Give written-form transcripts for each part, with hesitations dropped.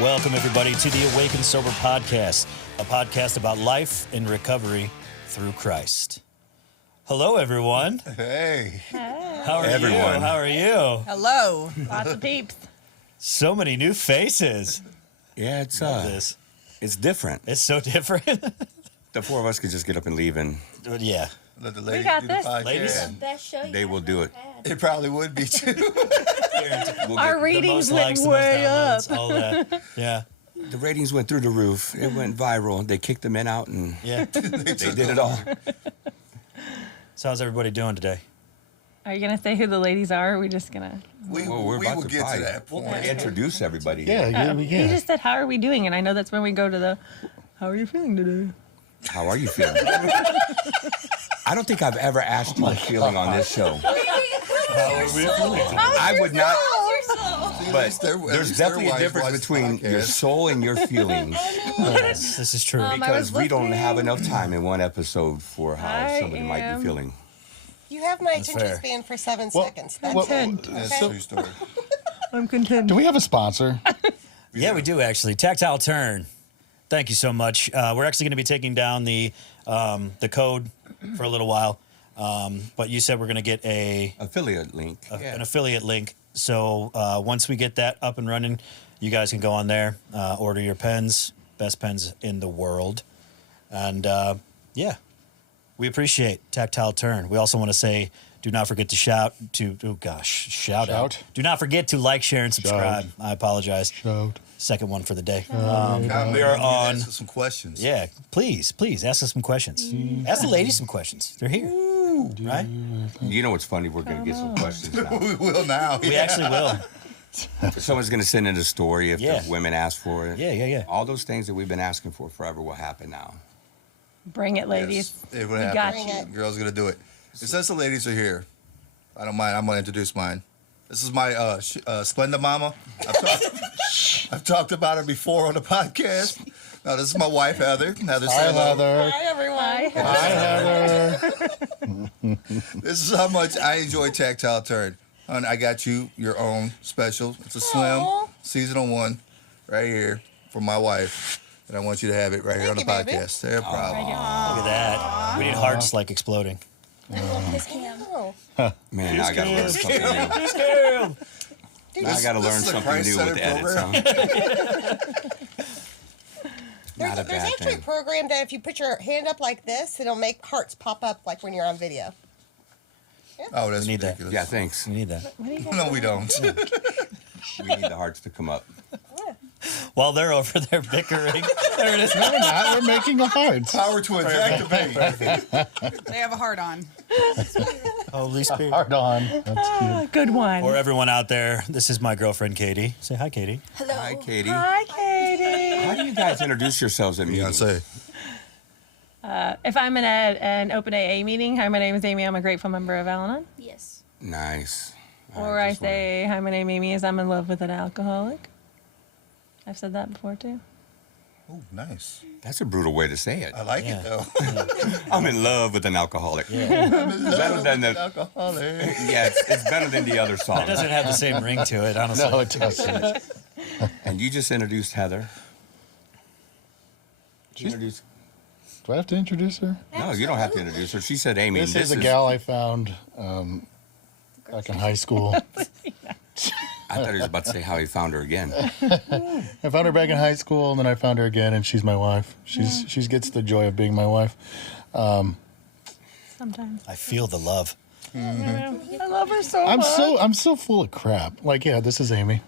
Welcome, everybody, to the Awaken Sober Podcast, a podcast about life and recovery through Christ. Hello, everyone. Hey. How are Everyone. you? How are you? Hello. Lots of peeps. So many new faces. Yeah, it's This. it's different. It's so different. The four of us could just get up and leave, and Yeah. Let the We ladies got do this. the podcast. Ladies? Best show you they will guys do ever it. had. It probably would be too. We'll Our get- ratings The most went likes, the most way up. downloads, all that. Yeah. the ratings went through the roof. It went viral. They kicked the men out, and Yeah. they did it all. So how's everybody doing today? Are you going to say who the ladies are? Or are we just going to? Well, we're we about will to get probably to that point. introduce everybody. Yeah, we You can. just said, how are we doing? And I know that's when we go to the, how are you feeling today? How are you feeling? I don't think I've ever asked you a feeling on this show. I would not. But there's definitely a difference between your soul and your feelings, Yes, this is true. I because was we don't have listening. enough time in one episode for how I somebody might am- be feeling. You have my That's attention fair. span for 7 Well, seconds. That's well, it. That's a true story. I'm content. Do we have a sponsor? Yeah, we do actually. Tactile Turn. Thank you so much. We're actually going to be taking down the code for a little while, but you said we're going to get Affiliate link. an affiliate link. So once we get that up and running, you guys can go on there, order your pens, best pens in the world, and yeah, we appreciate Tactile Turn. We also want to say, do not forget to shout out. Do not forget to like, share, and subscribe. Shout. I apologize. Shout. Second one for the day. Now, we are on. Ask us some questions. Yeah, please ask us some questions. Ask the ladies some questions. They're here, right? You know what's funny? We're going to get some questions now. We will now. We actually will. Someone's going to send in a story if Yeah. the women ask for it. Yeah. All those things that we've been asking for forever will happen now. Bring it, ladies. Yes, it would We happen. got Bring you. it. Girls gonna do it. Since the ladies are here, I don't mind. I'm gonna introduce mine. This is my Splenda Mama. I've talked about her before on the podcast. Now this is my wife Heather. Heather, Hi, say hello. Heather. Hi, everyone. Hi, Heather. This is how much I enjoy Tactile Turn. Hon, I got you your own special. It's a slim Aw. seasonal one right here for my wife. And I want you to have it right here on the Thank you, baby. podcast. No problem. Look at that. We need hearts like exploding. Kiss Cam. Oh. Man, now I got to learn something new. Dude, Now I got to learn is a something new with the Christ-centered edits, huh? there's Not a bad actually a thing. program that if you put your hand up like this, it'll make hearts pop up like when you're on video. Oh, that's We need that. ridiculous. Yeah, thanks. We need that. No, we don't. We need the hearts to come up. While they're over there bickering, there it is. No, we're not. We're making a heart. Power twins, activate. They have a heart on. Holy Spirit. Heart on. That's cute. Good one. For everyone out there, this is my girlfriend, Katie. Say hi, Katie. Hello. Hi, Katie. Hi, Katie. How do you guys introduce yourselves at meetings? Beyonce. If I'm in an open AA meeting, hi, my name is Amy. I'm a grateful member of Al-Anon. Yes. Nice. Or I say, hi, my name is Amy, is I'm in love with an alcoholic. I've said that before, too. Oh, nice. That's a brutal way to say it. I like Yeah. it though. I'm in love with an alcoholic. Yeah. Better than the. Alcoholic. Yeah, it's better than the other It song. doesn't have the same ring to it, honestly. No, it doesn't. And you just introduced Heather. You She's- introduced- Do I have to introduce her? No, you don't have to introduce her. She said, Amy, This is a gal I found back in high school. I thought he was about to say how he found her again. I found her back in high school, and then I found her again, and she's my wife. She gets the joy of being my wife. Sometimes. I feel the love. I love her so I'm much. I'm so full of crap. Like, yeah, this is Amy.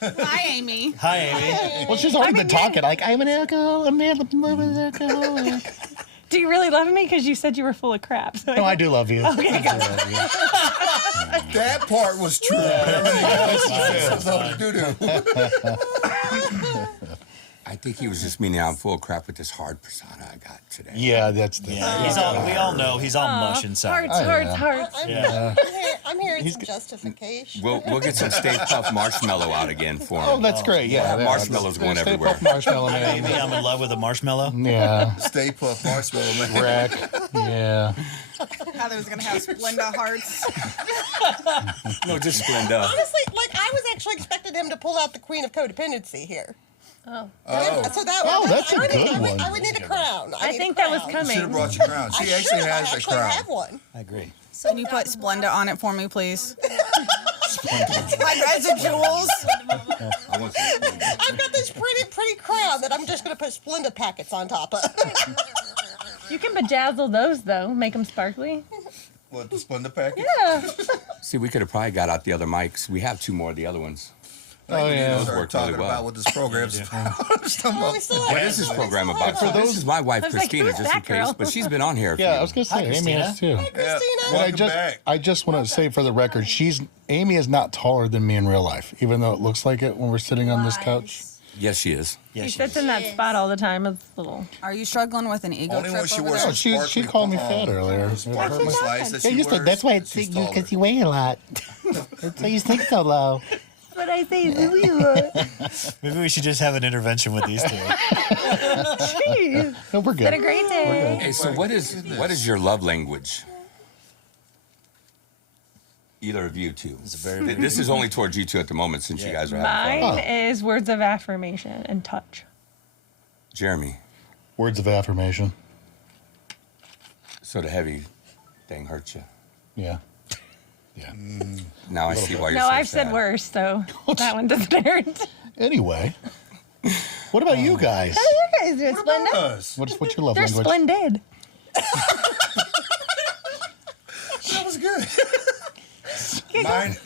Hi, Amy. Hi, Amy. Well, she's already been talking. Like, I'm an alcoholic. I'm in love with an alcoholic. Do you really love me? Because you said you were full of crap. So No, I do love you. Okay, I do love you. That part was true. But everything else was doo-doo. I think he was just meaning I'm full of crap with this hard persona I got today. Yeah, that's the. Yeah, we all know he's all mush inside. Hearts, Oh, hearts, yeah. hearts. Yeah. I'm hearing some justification. We'll get some Stay Puft Marshmallow out again for him. Oh, that's great. Yeah, Yeah, marshmallows going Stay everywhere. Puft Marshmallow Amy, Man. I'm in love with a marshmallow. Yeah, Stay Puft Marshmallow Man. Wreck. Yeah. Heather's gonna have Splenda hearts. No, just Splenda. Honestly, like I was actually expecting wanted him to pull out the queen of codependency here. Oh. So that that's a I would good need, one. I would need a crown. I need a think that was crown. Should have coming. brought your crown. She actually I has a actually crown. have one. I agree. Can you put Splenda on it for me, please? Like residuals. I want some. I've got this pretty crown that I'm just going to put Splenda packets on top of. You can bedazzle those though, make them sparkly. What, the Splenda package? Yeah. See, we could have probably got out the other mics. We have 2 more of the other ones. Oh, yeah. Start Worked talking really well. about what this program's about. Well, we still have What is this program about? So this is my wife, I was like, Christina, who's just in that girl? case. But she's been on here. Yeah, I was gonna say Hi, Amy has too. Yeah, Christina. welcome back. I just want to say for the record, Amy is not taller than me in real life, even though it looks like it when we're sitting on this couch. Yes, she is. Yeah, He she sits is. in that spot all the time with little. Are you struggling with an ego Only when trip she over wears there? Oh, she sparkly called me pom-pom. fat earlier. Sparkly slice that Yeah, she you said wears, that's why it's she's you because taller. you weigh a lot. That's why you sink so low. What I say, Maybe we should just have an intervention with these two. Jeez. No, we're good. Been a great day. Hey, so what is your love language? Either of you two. It's a very This is only towards you two at the moment since you guys are having fun. Mine is words of affirmation and touch. Jeremy, Words of affirmation. so the heavy thing hurts you. Yeah. Yeah. Now I see why you're No, so I've said sad. worse, so that one doesn't hurt. Anyway, what about you guys? You guys are splendid. Us. What's your love They're language? splendid. That was good.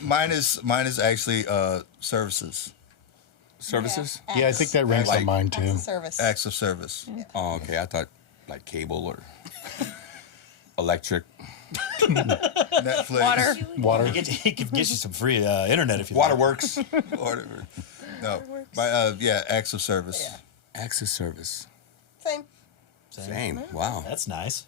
mine is actually services, Services? Yeah, I think that ranks Like- on mine too. Service. acts of service. Oh, okay. I thought like cable or electric. Netflix. Water. Water. He could get you some free internet if you like. Waterworks. Whatever. No, acts of service. Yeah. Acts of service. Same. Same. Wow. That's nice.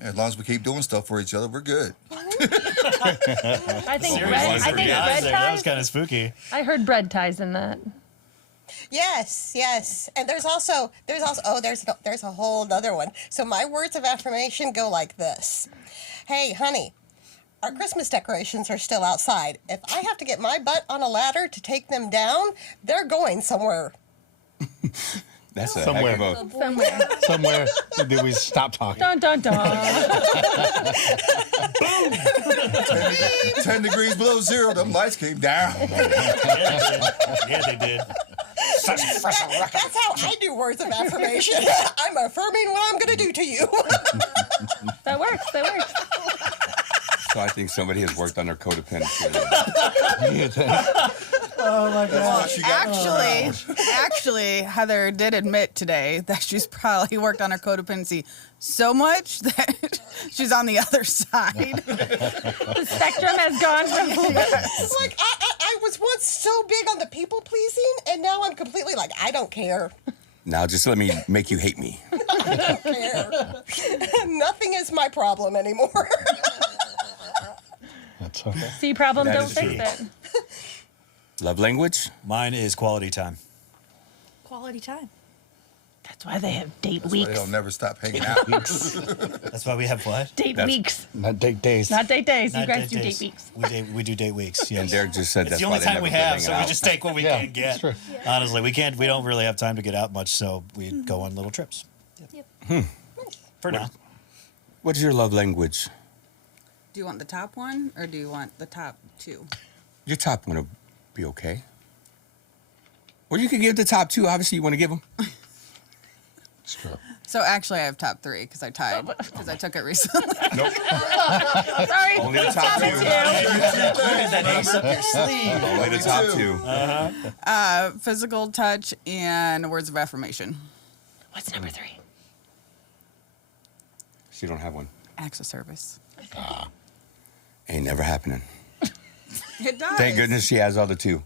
As long as we keep doing stuff for each other, we're good. I think Seriously, bread. I for think guys bread there, that was ties. kind of spooky. I heard bread ties in that. Yes, yes. And there's a whole other one. So my words of affirmation go like this. Hey, honey, our Christmas decorations are still outside. If I have to get my butt on a ladder to take them down, they're going somewhere. That's a Somewhere. heck of a. Somewhere. Somewhere. Did we stop talking? Dun dun dun. 10 degrees below zero, them lights came down. Yeah, they did. That's how I do words of affirmation. I'm affirming what I'm going to do to you. That works. That works. So I think somebody has worked on their codependency. Actually, Heather did admit today that she's probably worked on her codependency so much that she's on the other side. The spectrum has gone from. Like, I was once so big on the people pleasing, and now I'm completely like, I don't care. Now just let me make you hate me. Care. Nothing is my problem anymore. That's okay. See problem, That don't is fix true. it. Love language? Mine is quality time. Quality time. That's why they have date But weeks. they'll never stop hanging out. That's why we have what? Date That's- weeks. Not date days. Not date days. You Not guys date do days. date weeks. We do date weeks. Yes. And Derek just said It's that's the why only they time we never quit have, hanging so we out. just take what we Yeah, can get. that's true. Honestly, we don't really have time to get out much, so we go on little trips. For now. What's your love language? Do you want the top one or do you want the top two? Your top one will be okay. Or you could give the top two. Obviously, you want to give them. It's true. So actually, I have top three because I tied because I took it recently. Nope. Sorry. Only the top two. That ace up your sleeve. Only the top two. Physical touch and words of affirmation. What's number 3? She don't have one. Acts of service. Ain't never happening. It does. Thank goodness she has all the two.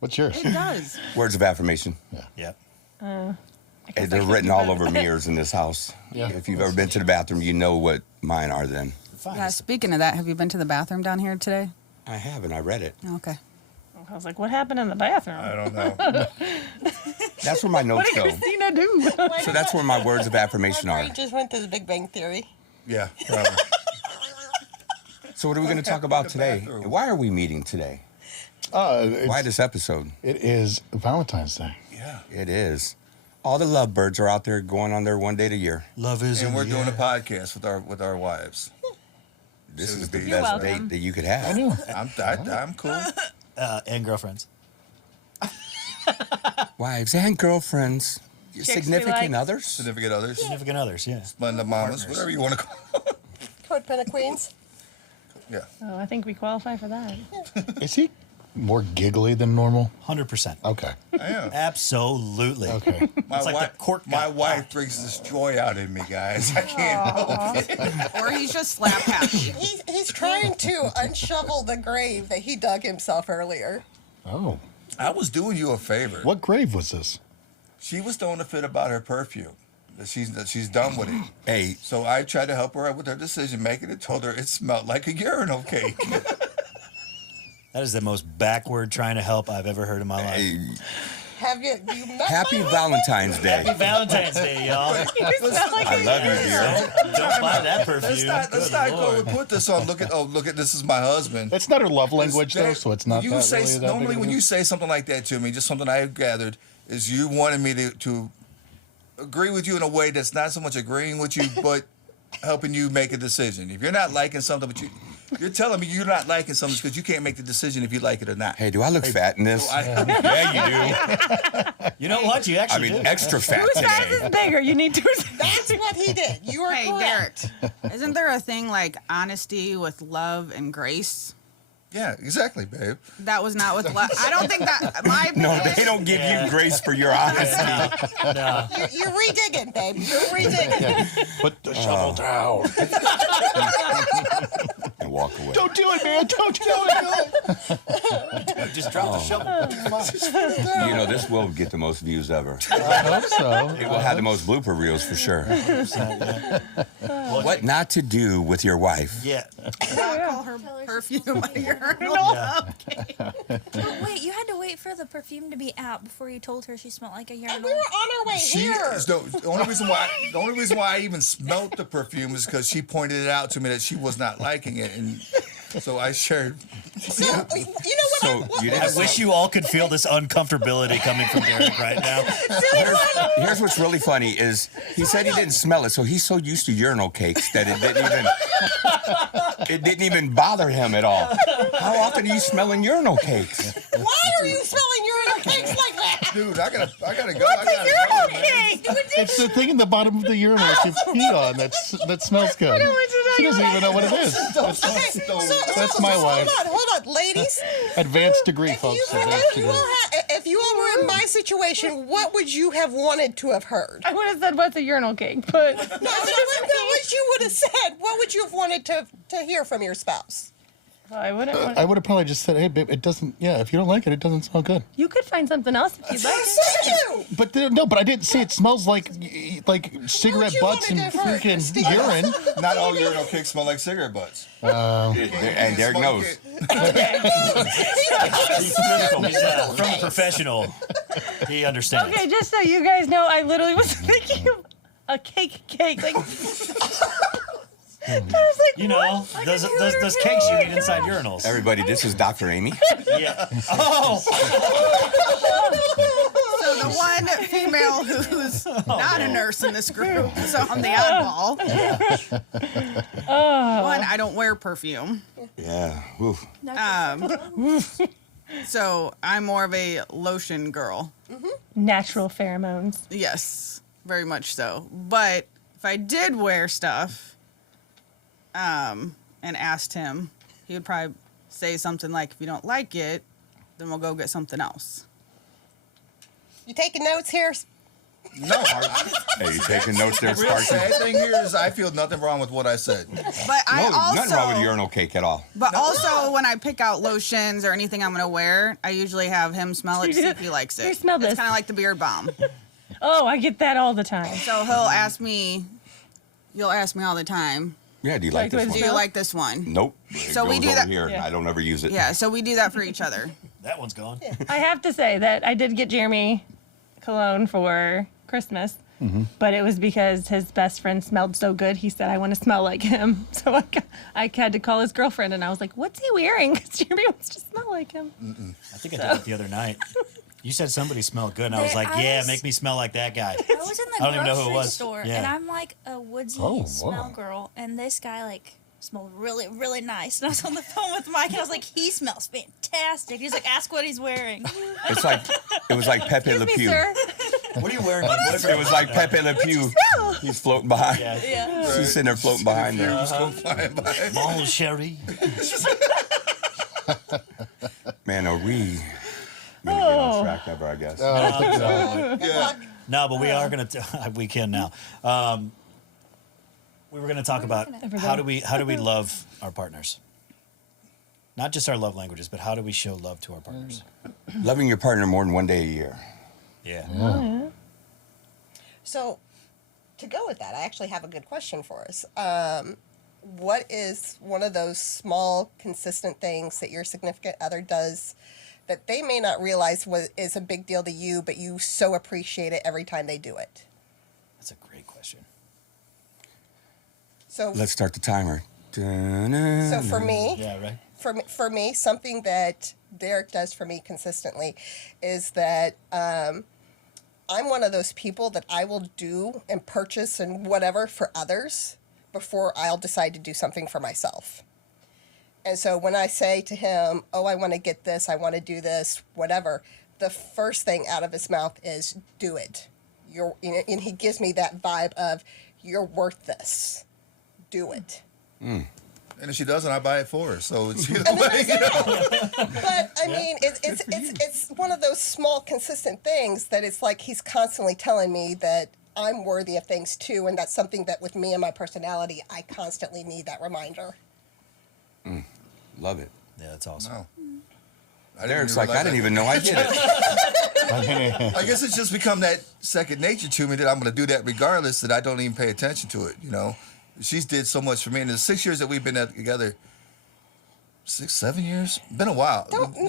What's yours? It does. Words of affirmation. Yep. Hey, they're written all over mirrors in this house. Yeah. If you've ever been to the bathroom, you know what mine are then. Fine. Yeah, speaking of that, have you been to the bathroom down here today? I have, and I read it. Okay. I was like, what happened in the bathroom? I don't know. That's where my notes What did go. Christina do? So that's where my words of affirmation My are. brain just went to the Big Bang Theory. Yeah, probably. So what are we going to talk about today? bathroom. Why are we meeting today? Why this episode? It is Valentine's Day. Yeah. It is. All the lovebirds are out there going on their one date a year. Love is And in we're the doing a air. podcast with our wives. This Soon is to the be. best welcome. date that you could have. I know. I'm cool. And girlfriends. Wives and girlfriends. Your Chicks we significant like. others. Significant others. Significant others, yeah. Splendid mamas. Partners. Whatever you want to call them. Codependent queens. Yeah. Oh, I think we qualify for that. Is he more giggly than normal? 100%. Okay. I am. Absolutely. Okay. My It's like wife, the cork my got wife popped. brings this joy out in me, guys. I can't help it. Or he's just slap happy. He's trying to unshovel the grave that he dug himself earlier. Oh. I was doing you a favor. What grave was this? She was throwing a fit about her perfume. That she's done with it. Hey, So I tried to help her out with her decision making and told her it smelled like a urinal cake. That is the most backward trying to help I've ever heard in my life. hey, Have you met happy my Valentine's Day. Happy Valentine's Day, y'all. I love you, dear. Don't buy that perfume. Let's Good not go Lord. and put this on. Look at this is my husband. That's not her love language, though, so it's not you that say, really that normally big of a when deal. you say something like that to me, just something I've gathered, is you wanted me to agree with you in a way that's not so much agreeing with you, but helping you make a decision. If you're not liking something, but you're telling me you're not liking something because you can't make the decision if you like it or not. Hey, do I look fat in this? Yeah, you do. You know what? You I actually mean, do. extra fat Whose size today. is bigger? You need to. That's what he did. You are Hey, correct. Derek, isn't there a thing like honesty with love and grace? Yeah, exactly, babe. That was not with love. I don't think that. My No, opinion they is- don't give you grace for your honesty. No. You're redigging, babe. You're redigging. Put the shovel down. And walk away. Don't do it, man. Don't do it. Just drop the shovel. You know, this will get the most views ever. I hope so. It will have the most blooper reels for sure. What not to do with your wife. Yeah. call her perfume a urinal. Wait, you had to wait for the perfume to be out before you told her she smelled like a And urinal. we were on our way She here. is the only reason why I even smelt the perfume is because she pointed it out to me that she was not liking it, and so I shared. So, you know what? So you I didn't. wish you all could feel this uncomfortability coming from Derek right now. Here's what's really funny is he said he didn't smell it, so he's so used to urinal cakes that it didn't even bother him at all. How often are you smelling urinal cakes? Why are you smelling urinal cakes like that? Dude, I gotta go. What's a urinal cake? It's the thing in the bottom of the urinal that you pee on that smells good. She doesn't even know what it is. Okay, That's my wife. Hold on, ladies. Advanced degree, If folks. you, Advanced if, you degree. if you were in my situation, what would you have wanted to have heard? I would have said, "What's a urinal cake?" But No, what you would have said. What would you have wanted to hear from your spouse? I wouldn't. Want I would have probably just said, "Hey, babe, it doesn't. Yeah, if you don't like it, it doesn't smell good." You could find something else if you'd like. Thank you. But no, but I didn't say it smells like cigarette you butts and wanted to have heard? freaking urine. Not all urinal cakes smell like cigarette butts. And Derek knows. He's from a professional. He understands. Okay, just so you guys know, I literally was thinking of a cake. Like, I was like, You know, those cakes you eat inside urinals. Everybody, this is Dr. Amy. Yeah. Oh, So the one female who's not a nurse in this group, so I'm the oddball. One, I don't wear perfume. Yeah. Oof. So I'm more of a lotion girl. natural pheromones. Yes, very much so. But if I did wear stuff, and asked him, he would probably say something like, if you don't like it, then we'll go get something else. You taking notes here? No, Hey, you taking notes there, real Sparky? sad thing here is I feel nothing wrong with what I said. But I No, also, nothing wrong with urinal cake at all. but also when I pick out lotions or anything I'm gonna wear, I usually have him smell it to see if he likes it. Here, smell It's this. kind of like the beard balm. Oh, I get that all the time. So he'll ask me, you'll ask me all the time, Yeah, do you like this Like do one? you like this one? Nope. So it we goes do over that- here. Yeah. I don't ever use it. Yeah, so we do that for each other. that one's gone. I have to say that I did get Jeremy cologne for Christmas. But it was because his best friend smelled so good. He said, "I want to smell like him." So I had to call his girlfriend, and I was like, "What's he wearing?" Because Jeremy wants to smell like him. I think I did it the other night. You said somebody smelled good, and I was like, make me smell like that guy. I was in the I don't even know who it grocery was. store, Yeah. and I'm like a woodsy Oh, smell wow. girl, and this guy like smelled really, really nice. And I was on the phone with Mike, and I was like, "He smells fantastic." He's like, "Ask what he's wearing." It's like it was like Pepe Le Excuse me, Pew. sir. What are you wearing? It was like Pepe Le Pew. He's floating behind. Yeah. Yeah. She's sitting there floating behind there. Just go flying by. Mon chéri. Man, are we gonna get on track ever? I guess. I think so. Yeah. No, but we are gonna. We can now. We were gonna talk about how do we love our partners. Not just our love languages, but how do we show love to our partners? Loving your partner more than one day a year. Yeah. So, to go with that, I actually have a good question for us. What is one of those small, consistent things that your significant other does that they may not realize is a big deal to you, but you so appreciate it every time they do it? That's a great question. So, Let's start the timer. so for me, Yeah. Right. for me, something that Derek does for me consistently is that I'm one of those people that I will do and purchase and whatever for others before I'll decide to do something for myself. And so when I say to him, "Oh, I want to get this, I want to do this, whatever," the first thing out of his mouth is, "Do it." And he gives me that vibe of, "You're worth this. Do it." And if she doesn't, I buy it for her. So it's either way. You know? But I mean, it's one of those small, consistent things that it's like he's constantly telling me that I'm worthy of things too, and that's something that with me and my personality, I constantly need that reminder. Love it. Yeah, that's awesome. Wow. I Derek's even like, I realize didn't even know I did it. I guess it's just become that second nature to me that I'm going to do that regardless, that I don't even pay attention to it, you know. She's did so much for me. In the 6 years that we've been together, 6, 7 years? Been a while.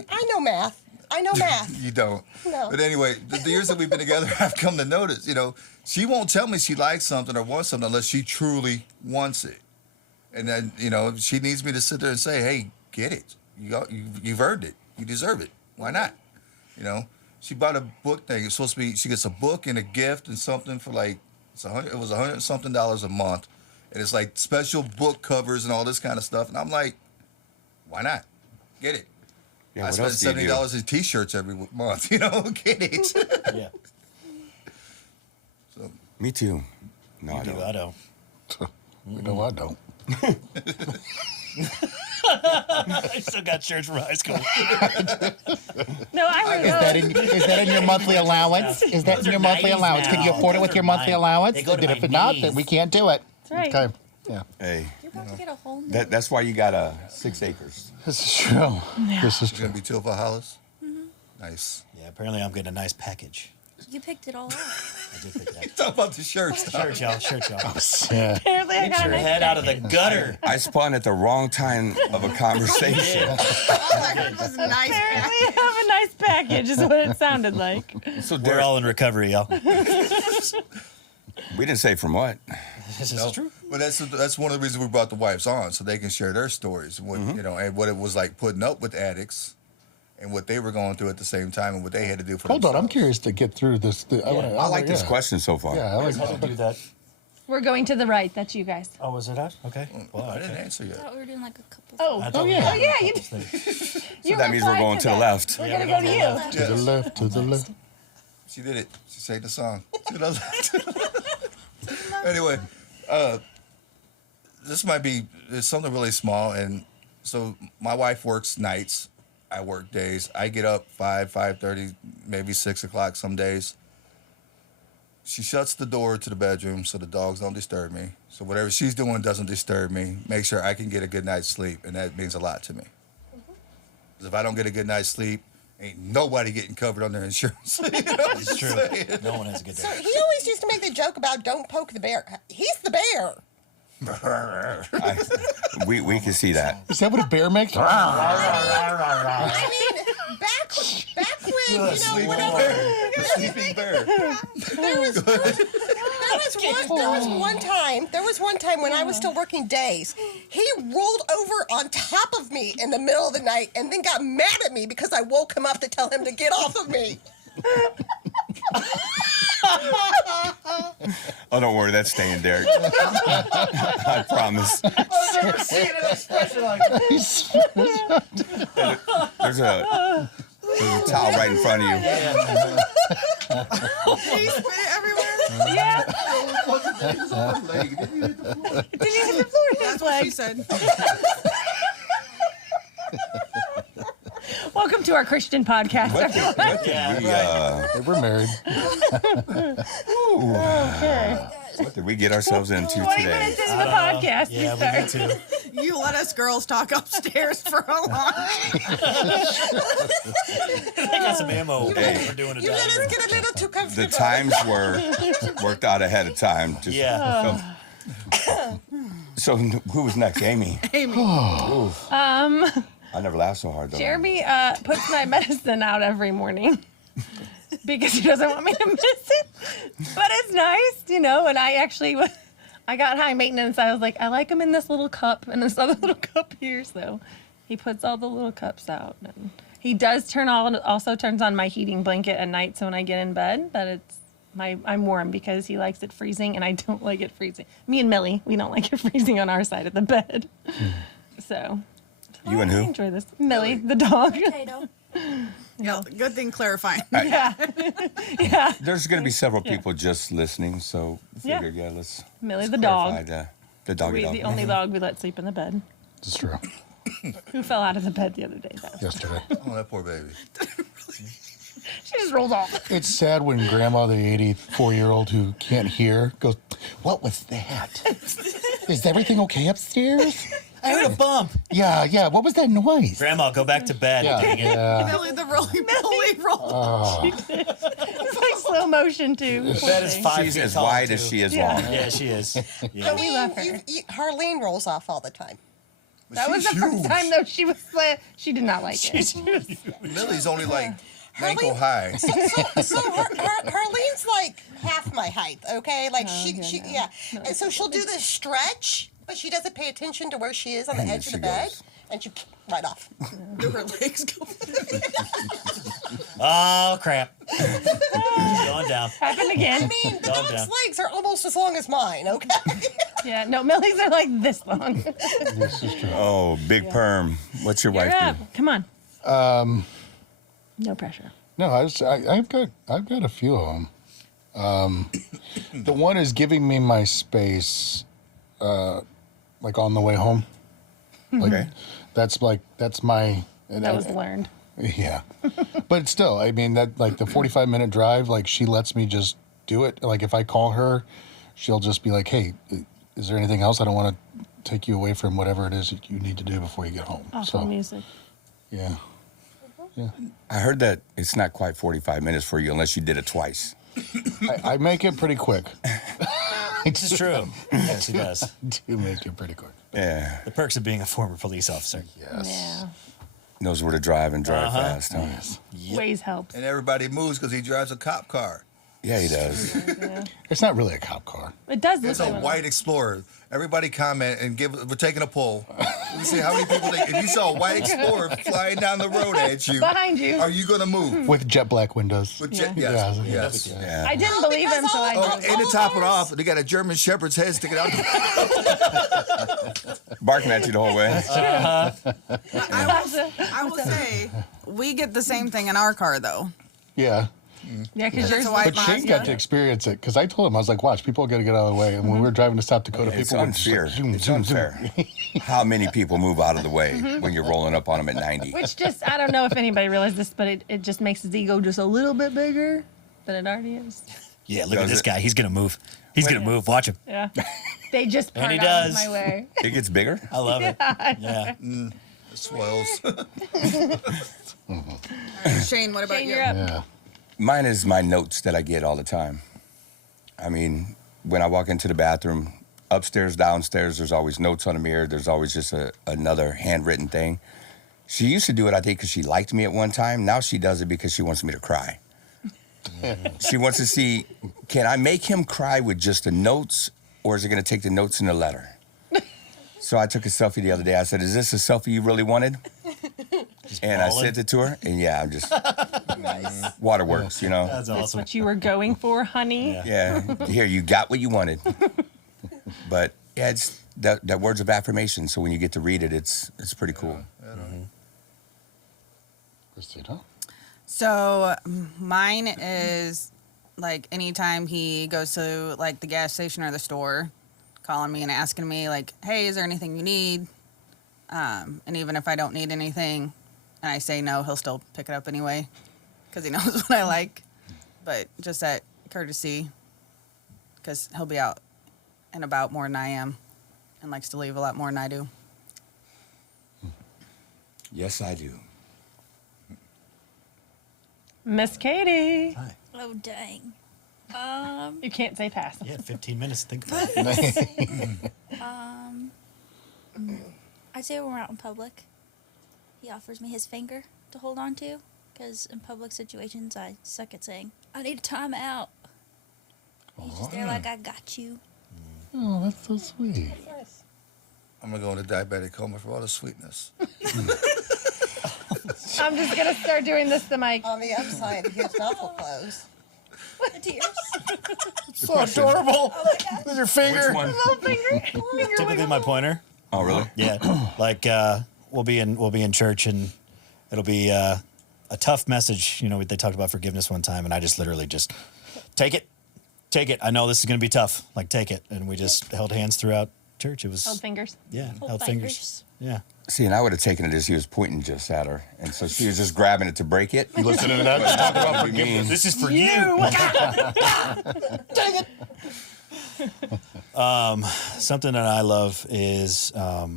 I know math. I know math. You don't. No. But anyway, the years that we've been together, I've come to notice, you know, she won't tell me she likes something or wants something unless she truly wants it. And then, you know, she needs me to sit there and say, "Hey, get it. You've earned it. You deserve it. Why not?" You know, she bought a book thing. It's supposed to be, she gets a book and a gift and something for like, it was $100 and something a month. And it's like special book covers and all this kind of stuff. And I'm like, why not? Get it. Yeah, I what spend else do you do? $70 in T-shirts every month, you know, get it. Yeah. So, Me too. No, I Do don't. I don't. No, I don't. I still got shirts from high school. No, I really don't. Is that in your monthly allowance? Is that in your monthly nice allowance? Can you now. afford it Those with your are monthly mine. allowance? They go to And my if not, knees. then we can't do it. That's right. Okay. Yeah. Hey, You're about to get a whole new. that's why you got 6 acres. This is true. This is it's going true. to be Tilva Hollis? Nice. Yeah, apparently I'm getting a nice package. You picked it all up. I did pick that. Talk about the shirts. Shirt, y'all. Shirt, y'all. Yeah. Apparently, I Get got a your nice head out of the gutter. I spun at the wrong time of a conversation. All I heard was nice. Apparently, I have a nice package, is what it sounded like. So We're Derek, all in recovery, y'all. we didn't say from what. This is No, true. but that's one of the reasons we brought the wives on, so they can share their stories, what, you know, and what it was like putting up with addicts, and what they were going through at the same time, and what they had to do for Hold on, I'm themselves. curious to get through this. I like this yeah. question so far. Yeah, I like How to do that? We're going to the right. That's you guys. Oh, was it us? Okay. Well, I didn't okay. answer I yet. thought we were doing like a couple. Oh, I thought we yeah. were Oh, yeah, doing you- a couple things. you that means we're replied going to the that. left. We're Yeah, gonna we're go to going you. to the left. To the left, to the left. She did it. She sang the song. To the left. Anyway, this might be it's something really small, and so my wife works nights. I work days. I get up 5:30, maybe 6 o'clock some days. She shuts the door to the bedroom so the dogs don't disturb me. So whatever she's doing doesn't disturb me. Make sure I can get a good night's sleep, and that means a lot to me. 'Cause if I don't get a good night's sleep, ain't nobody getting covered on their insurance. You know what It's I'm true. saying? No one has a good So day. he always used to make the joke about don't poke the bear. He's the bear. We can see that. Is that what a bear makes? I mean, back when Sleeping bear. Sleeping bear. There was one time when I was still working days. He rolled over on top of me in the middle of the night and then got mad at me because I woke him up to tell him to get off of me. Oh, don't worry, that's staying, Derek. I promise. I've never seen an expression like that. There's a towel right in front of you. Did he spit it everywhere? Yeah. Did he hit the floor with his That's what she leg? said. Welcome to our Christian podcast, everyone. We're married. Okay. What did we get ourselves into 20 today? minutes into the podcast, Yeah, we we need start. to. You let us girls talk upstairs for a long I got some ammo for doing it You down let here. us get a little too comfortable. The times were worked out ahead of time. Just Yeah. So who was next? Amy. Amy. I never laughed so hard though. Jeremy puts my medicine out every morning because he doesn't want me to miss it. But it's nice, you know, and I got high maintenance. I was like, I like them in this little cup and this other little cup here. So he puts all the little cups out. And he does also turns on my heating blanket at night. So when I get in bed, I'm warm because he likes it freezing and I don't like it freezing. Me and Millie, we don't like it freezing on our side of the bed. So You and I who? enjoy this. Millie, the dog. Potato. Yeah, good thing clarifying. Yeah. Yeah. There's going to be several people just listening, so Yeah. figured, let's Millie, the clarify dog. the doggy dog. The only dog we let sleep in the bed. It's true. Who fell out of the bed the other day, though. Yesterday. Oh, that poor baby. She just rolled off. It's sad when Grandma, the 84-year-old who can't hear, goes, "What was that? Is everything okay upstairs?" I heard a bump. Yeah. What was that noise? Grandma, go back to bed. Dang it. Millie the roly-poly roll. It's like slow motion, too. The bed is 5 She's feet as tall, wide too. as she is Yeah. long. Yeah, she is. Yeah. I we love her. mean, Harleen rolls off all the time. That was the She's first huge. time, though, she did not like it. Millie's only like ankle high. So Harleen's like half my height, okay? Like yeah. And so she'll do this stretch, but she doesn't pay attention to where she is on the edge of she the bed, goes. and she right off. Do her legs go? Oh, crap. Going down. Happened I again. mean, the Calm dog's down. legs are almost as long as mine, okay? Yeah, no, Millie's are like this long. This is true. Oh, big perm. What's your You're wife up. do? Come on. No pressure. No, I've got a few of them. The one is giving me my space, like on the way home. Okay. That's my. That was learned. Yeah, but still, I mean that like the 45-minute drive. Like she lets me just do it. Like if I call her, she'll just be like, "Hey, is there anything else? I don't want to take you away from whatever it is that you need to do before you get home." Awful music. Yeah. Yeah. I heard that it's not quite 45 minutes for you unless you did it twice. I make it pretty quick. This is true. Yes, he does. Do make it pretty quick. Yeah. The perks of being a former police officer. Yes. Yeah. Knows where to drive and drive fast. Huh? Ways helps. And everybody moves because he drives a cop car. Yeah, he does. Yeah. It's not really a cop car. It does look It's a like one. white Explorer. Everybody comment and we're taking a poll. Let's see how many people think. If you saw a white Explorer flying down the road at you, Behind you. are you going to move? With jet black windows. With Yeah. yes, Yeah. yes. Yeah. I didn't believe him, so I Oh, did. and to top it off, they got a German Shepherd's head sticking out. Barking at you the whole way. I will say, we get the same thing in our car, though. Yeah. Yeah, because yours a white But Shane got to experience it because I told him, I was like, watch, people got to get out of the way. And when we were driving to South Dakota, It's people went just unfair. like, zoom, It's zoom, zoom. unfair. How many people move out of the way when you're rolling up on them at 90? Which just, I don't know if anybody realized this, but it just makes his ego just a little bit bigger than it already is. Yeah, look at Does this it? guy. He's going to move. He's going to move. Watch him. Yeah. They just And he part out of does. my way. It gets bigger. I love it. Yeah. Swells. Shane, what about Shane, you? you're up. Yeah. Mine is my notes that I get all the time. I mean, when I walk into the bathroom, upstairs, downstairs, there's always notes on the mirror. There's always just another handwritten thing. She used to do it, I think, because she liked me at one time. Now she does it because she wants me to cry. She wants to see, can I make him cry with just the notes, or is it going to take the notes in the letter? So I took a selfie the other day. I said, is this a selfie you really wanted? And I sent it to her, and yeah, I'm just waterworks, you know. That's That's awesome. what you were going for, honey. Yeah, here, you got what you wanted. But yeah, it's that words of affirmation. So when you get to read it, it's pretty cool. Christina? So mine is like anytime he goes to like the gas station or the store, calling me and asking me like, hey, is there anything you need? And even if I don't need anything and I say no, he'll still pick it up anyway because he knows what I like. But just that courtesy, because he'll be out and about more than I am and likes to leave a lot more than I do. Yes, I do. Miss Katie. Hi. Oh dang. You can't say pass. You had 15 minutes to think about it. I'd say when we're out in public, he offers me his finger to hold on to, because in public situations I suck at saying, I need a timeout. He's just there like, I got you. Oh, that's so sweet. I'm gonna go into diabetic coma for all the sweetness. I'm just gonna start doing this to Mike. On the upside, his mouth will close. The tears. So adorable. With your finger. Which one? Little finger. Typically my pointer. Oh, really? Yeah. Like we'll be in church and it'll be a tough message. You know, they talked about forgiveness one time and I just literally just take it. I know this is going to be tough. Like, take it. And we just held hands throughout church. It was Hold fingers. Yeah, Hold held fingers. Yeah. See, and I would have taken it as he was pointing just at her. And so she was just grabbing it to break it. You listening to that? Just talk about What do you mean? This is for you. Dang it. Something that I love is I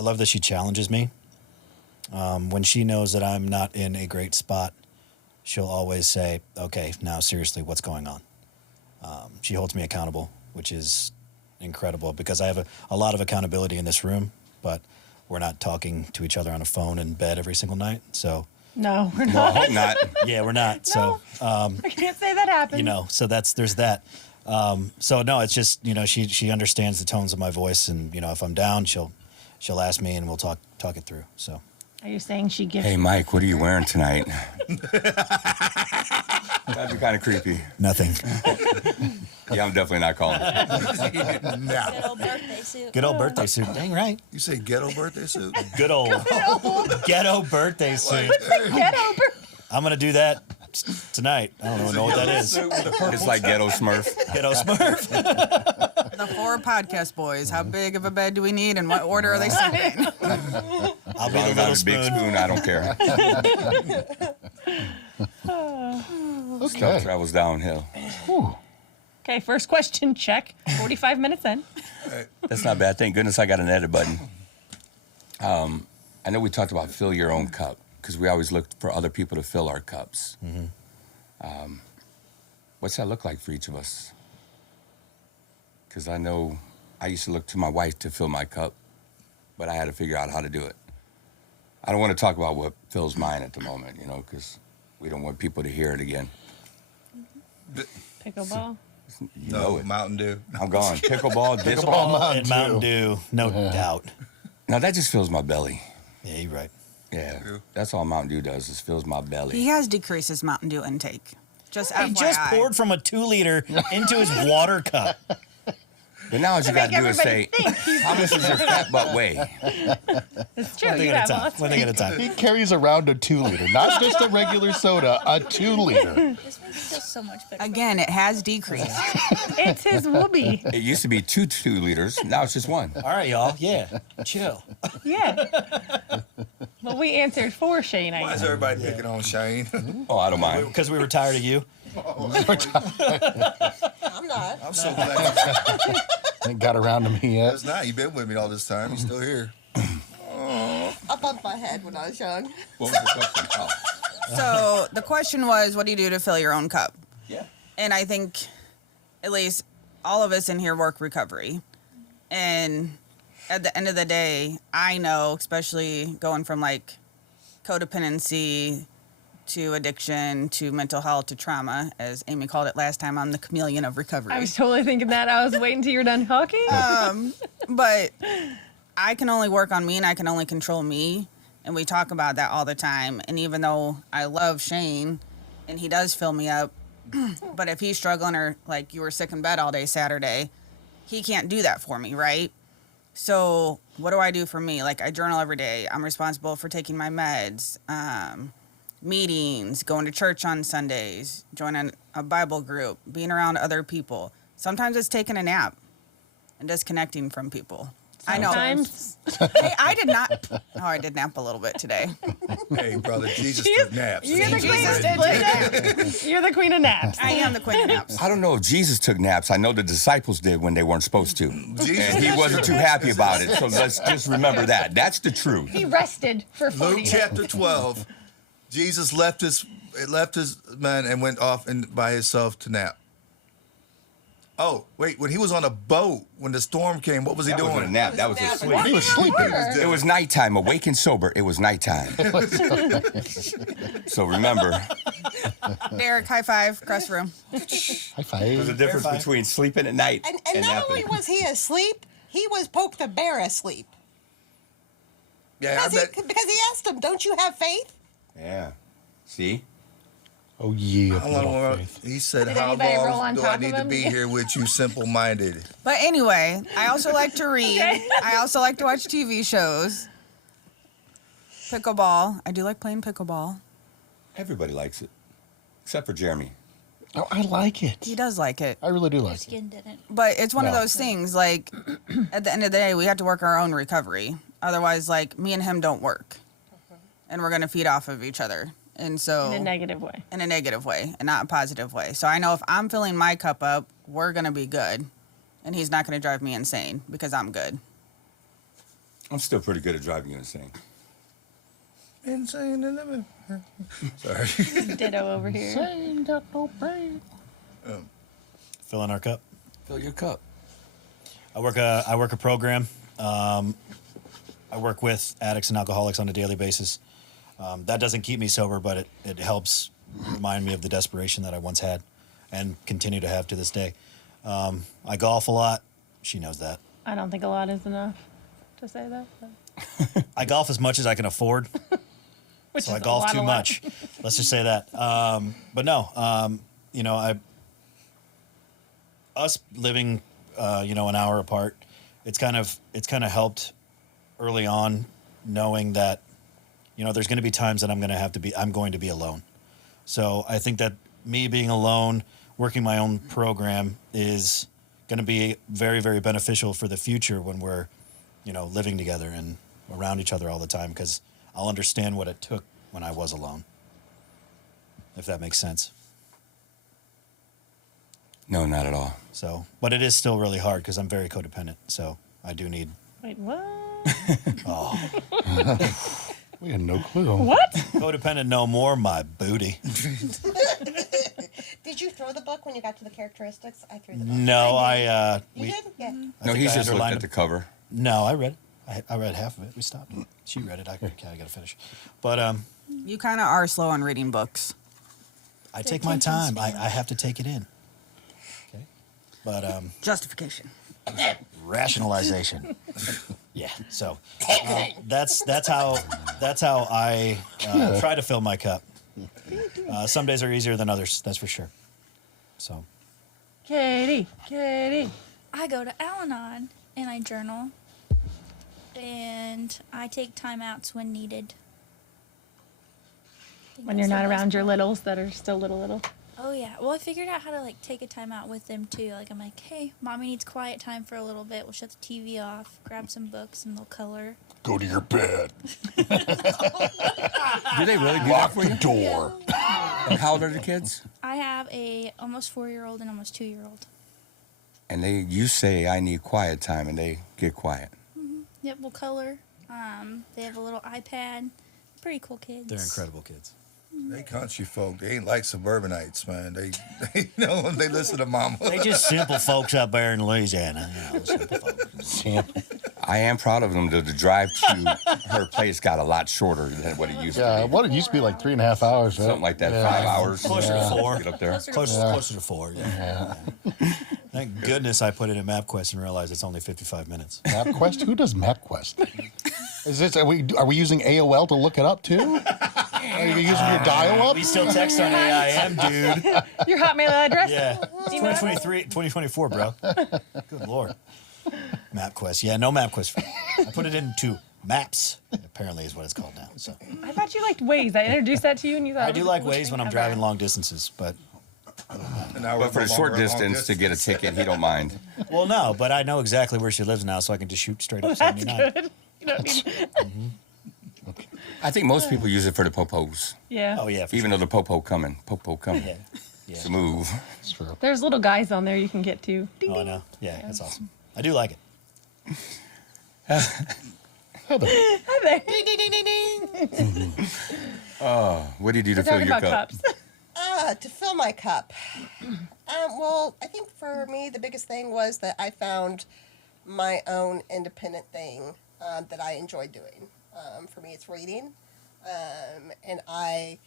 love that she challenges me. When she knows that I'm not in a great spot, she'll always say, okay, now seriously, what's going on? She holds me accountable, which is incredible because I have a lot of accountability in this room, but we're not talking to each other on a phone in bed every single night. So, No, we're Well, I not. hope not. yeah, we're not. So, I can't say that happened. you know, so there's that. So no, it's just, you know, she understands the tones of my voice, and you know, if I'm down, she'll ask me and we'll talk it through. So Are you saying she gives? Hey, Mike, what are you wearing tonight? That'd be kind of creepy. nothing. Yeah, I'm definitely not calling. Now, Good old birthday suit. Good old birthday suit. Dang right. you say ghetto birthday suit? Good old ghetto birthday suit. Get over. I'm gonna do that tonight. I don't even know what that is. It's like Ghetto Smurf. Ghetto Smurf. The 4 podcast boys, how big of a bed do we need and what order are they sleeping? I'll be As long the as I little have a big spoon. spoon, I don't care. Stuff Okay. travels downhill. Okay, first question, check. 45 minutes in. That's not bad. Thank goodness I got an edit button. I know we talked about fill your own cup because we always look for other people to fill our cups. What's that look like for each of us? Because I know I used to look to my wife to fill my cup, but I had to figure out how to do it. I don't want to talk about what fills mine at the moment, you know, because we don't want people to hear it again. Pickleball. You know No, it. Mountain Dew. I'm gone. Pickleball, disc Pickleball, ball. And Mountain Dew, no doubt. Now that just fills my belly. Yeah, you're right. Yeah, True. that's all Mountain Dew does is fills my belly. He has decreased his Mountain Dew intake. Just He FYI. just poured from a 2-liter into his water cup. But now all you got to do is say, everybody think he's- how much does your fat butt weigh? It's true. One thing You at have a time. lots. One thing at a time. He carries around a 2-liter, not just a regular soda, a 2-liter. This makes it feel so much better. Again, it has decreased. It's his whoopee. It used to be 2 liters. Now it's just 1. All right, y'all. Yeah, chill. Yeah. Well, we answered for Shane. Why I is guess. everybody picking on Shane? Oh, I don't mind. Because we were tired of you. I'm not. I'm so glad. Ain't got around to me yet. That's not. You've been with me all this time. You're still here. I bumped my head when I was young. What was the question? Oh. So the question was, what do you do to fill your own cup? Yeah. And I think at least all of us in here work recovery. And at the end of the day, I know, especially going from like codependency to addiction to mental health to trauma, as Amy called it last time, I'm the chameleon of recovery. I was totally thinking that. I was waiting till you're done talking. But I can only work on me and I can only control me. And we talk about that all the time. And even though I love Shane and he does fill me up, but if he's struggling or like you were sick in bed all day Saturday, he can't do that for me, right? So what do I do for me? Like I journal every day. I'm responsible for taking my meds, meetings, going to church on Sundays, joining a Bible group, being around other people. Sometimes it's taking a nap and disconnecting from people. I know. Sometimes. Hey, I did not. Oh, I did nap a little bit today. Hey, brother, Jesus took naps. You're the queen Jesus of did You're the queen of naps. I am the queen of naps. I don't know if Jesus took naps. I know the disciples did when they weren't supposed to. Jesus And he wasn't too happy about it. So let's just remember that. That's the truth. He rested for 40 Luke days. chapter 12, Jesus left his men and went off by himself to nap. Oh, wait, when he was on a boat, when the storm came, what was he That doing? wasn't a nap. That was a sleep. He was sleeping. It was nighttime. Awake and sober. It was nighttime. So remember, Derek, high five, across the room. High there's a five. difference between sleeping at night And and not napping. only was he asleep, he was Poke the Bear asleep. Yeah, I bet. Because he asked him, don't you have faith? Yeah. See? Oh, yeah. How long little more- faith. He said, Did how anybody roll long on do top I of need to him? be here with you simple-minded? But anyway, I also like to read. Okay. I also like to watch TV shows. Pickleball. I do like playing pickleball. Everybody likes it. Except for Jeremy. Oh, I like it. He does like it. I really do Your like it. skin didn't. But it's one of No. those things, like, at the end of the day, we have to work our own recovery. Otherwise, like, me and him don't work. And we're going to feed off of each other. And so... In a negative way. in a negative way and not a positive way. So I know if I'm filling my cup up, we're going to be good. And he's not going to drive me insane because I'm good. I'm still pretty good at driving you insane. Insane. Sorry. Ditto over here. Ain't got no brain. Filling our cup. Fill your cup. I work a program. I work with addicts and alcoholics on a daily basis. That doesn't keep me sober, but it helps remind me of the desperation that I once had and continue to have to this day. I golf a lot. She knows that. I don't think a lot is enough to say that. But. I golf as much as I can afford, Which so is I a golf lot, too a lot. much. Let's just say that. But no, you know, us living, you know, an hour apart, it's kind of helped early on, knowing that, you know, there's going to be times that I'm going to be alone. So I think that me being alone, working my own program is going to be very, very beneficial for the future when we're, you know, living together and around each other all the time, because I'll understand what it took when I was alone, if that makes sense. No, not at all. So, but it is still really hard because I'm very codependent. So I do need. Wait, what? We had no clue. What? Codependent no more, my booty. Did you throw the book when you got to the characteristics? I threw the book. No, I You did? Yeah. No, think he's I just looked underlined at the it. cover. No, I read it. I read half of it. We stopped. She read it. I got to finish. But You kind of are slow on reading books. I take my time. I have to take it in. Okay. But Justification. rationalization. Yeah. So that's how I try to fill my cup. Some days are easier than others. That's for sure. So Katie. I go to Al-Anon and I journal. And I take timeouts when needed. I think When that's you're the not best around your part. littles that are still little. Oh yeah. Well, I figured out how to like take a time out with them too. Like I'm like, hey, mommy needs quiet time for a little bit. We'll shut the TV off, grab some books, and they'll color. Go to your bed. Do they really do Lock that for the you? door. And how old are the kids? I have a almost 4-year-old and almost 2-year-old. And you say I need quiet time, and they get quiet. Yep, we'll color. They have a little iPad. Pretty cool kids. they're incredible kids. They country folk. They ain't like suburbanites, man. They know when they listen to mama. They just simple folks up there in Louisiana. You know, simple folks. Sam. I am proud of him. The drive to her place got a lot shorter than what it used to Yeah, be. what it used to be like 3.5 hours, right? Something like that, Yeah. 5 hours. Closer to 4. Get up there. Closer to 4. Yeah. Thank goodness I put it in MapQuest and realized it's only 55 minutes. MapQuest? Who does MapQuest? Is this? Are we using AOL to look it up too? Are you using your dial-up? We still text on AIM, dude. Your Hotmail address? Yeah. It's 2023, 2024, bro. Good Lord. MapQuest. Yeah, no MapQuest. I put it into Maps, apparently is what it's called now. So I thought you liked Waze. I introduced that to you and you thought I it do was like the coolest Waze thing when I'm ever. driving long distances, but An hour But for the short longer, long distance to get a ticket, he don't mind. well, no, but I know exactly where she lives now, so I can just shoot straight up That's 79. good. You don't need. I think most people use it for the popos. Yeah. Oh yeah, for Even sure. though the popo coming. Yeah. It's a move. It's true. There's little guys on there you can get to. Ding, Oh, I ding. know. Yeah, that's awesome. I do like it. Heather, Hi there. Ding, ding, ding, ding, ding. What do you do to We're fill talking your about cup? cups. To fill my cup. Well, I think for me, the biggest thing was that I found my own independent thing that I enjoy doing. For me, it's reading. And I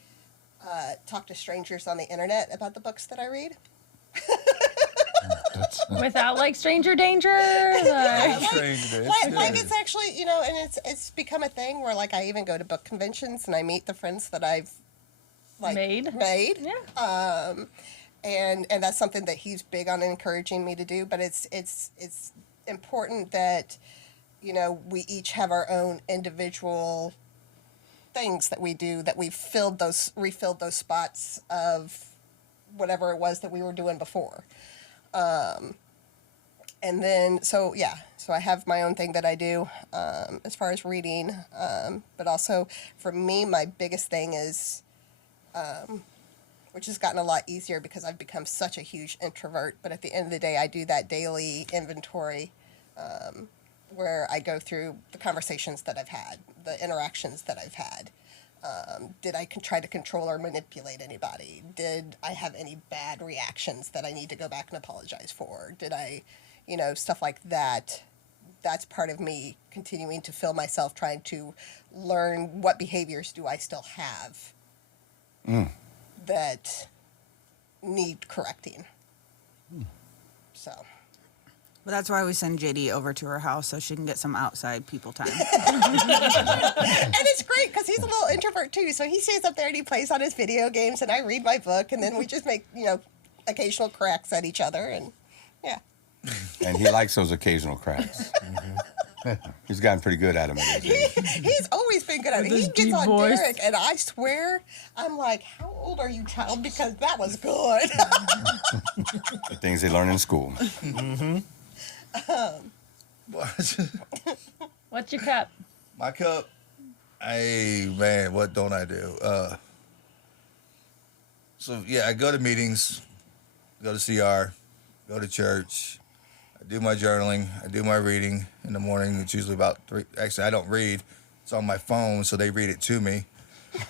talk to strangers on the internet about the books that I read. that's Without like stranger danger. Like, Like it's actually, and it's become a thing where like I even go to book conventions and I meet the friends that I've like Made. Yeah. And that's something that he's big on encouraging me to do. But it's important that we each have our own individual things that we do, that we've refilled those spots of whatever it was that we were doing before. And then so I have my own thing that I do as far as reading, but also for me my biggest thing is which has gotten a lot easier because I've become such a huge introvert, but at the end of the day I do that daily inventory where I go through the conversations that I've had, the interactions that I've had. Did I try to control or manipulate anybody? Did I have any bad reactions that I need to go back and apologize for? Did I, stuff like that? That's part of me continuing to fill myself, trying to learn what behaviors do I still have that need correcting. So. But that's why we send JD over to her house so she can get some outside people time. And it's great because he's a little introvert too. So he stays up there and he plays on his video games, and I read my book, and then we just make occasional cracks at each other, and yeah. And he likes those occasional cracks. He's gotten pretty good at them. He's always been good at it. With He his gets deep on voice. Derek, and I swear, I'm like, "How old are you, child?" Because that was good. The things they learn in school. What's your cup? My cup. Hey man, what don't I do? So yeah, I go to meetings, go to CR, go to church. I do my journaling. I do my reading in the morning. It's usually about 3. Actually, I don't read. It's on my phone, so they read it to me.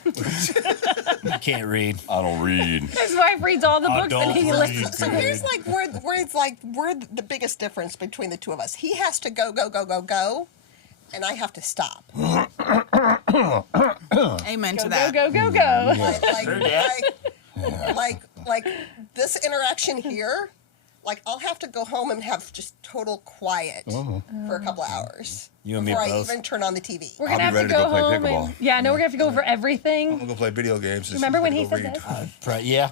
I can't read. I don't read. His wife reads all the I books and don't he read. listens So to here's like where it's like we're the biggest difference between the two of us. He has to go, and I have to stop. Amen to Go, that. go, go, go, go. Like this interaction here, like I'll have to go home and have just total quiet for a couple of hours You and me before I both. even turn on the TV. We're I'll gonna be have to ready to go go play home pickleball. and I know we're gonna have to go over I'm everything. gonna go play video games. and Remember she's when gonna he go said read. that? Yeah.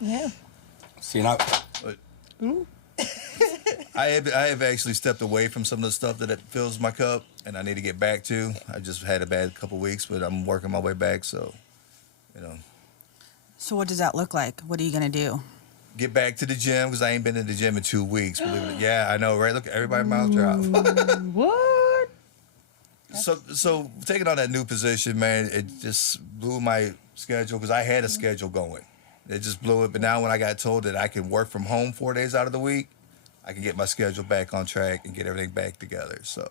Yeah. See, now, But I have actually stepped away from some of the stuff that it fills my cup, and I need to get back to. I just had a bad couple weeks, but I'm working my way back. So, So what does that look like? What are you gonna do? get back to the gym because I ain't been in the gym in 2 weeks. Believe it. Yeah, I know, right? Look, everybody mouth drop. What? So taking on that new position, man, it just blew my schedule because I had a schedule going. It just blew it. But now when I got told that I can work from home 4 days out of the week, I can get my schedule back on track and get everything back together. So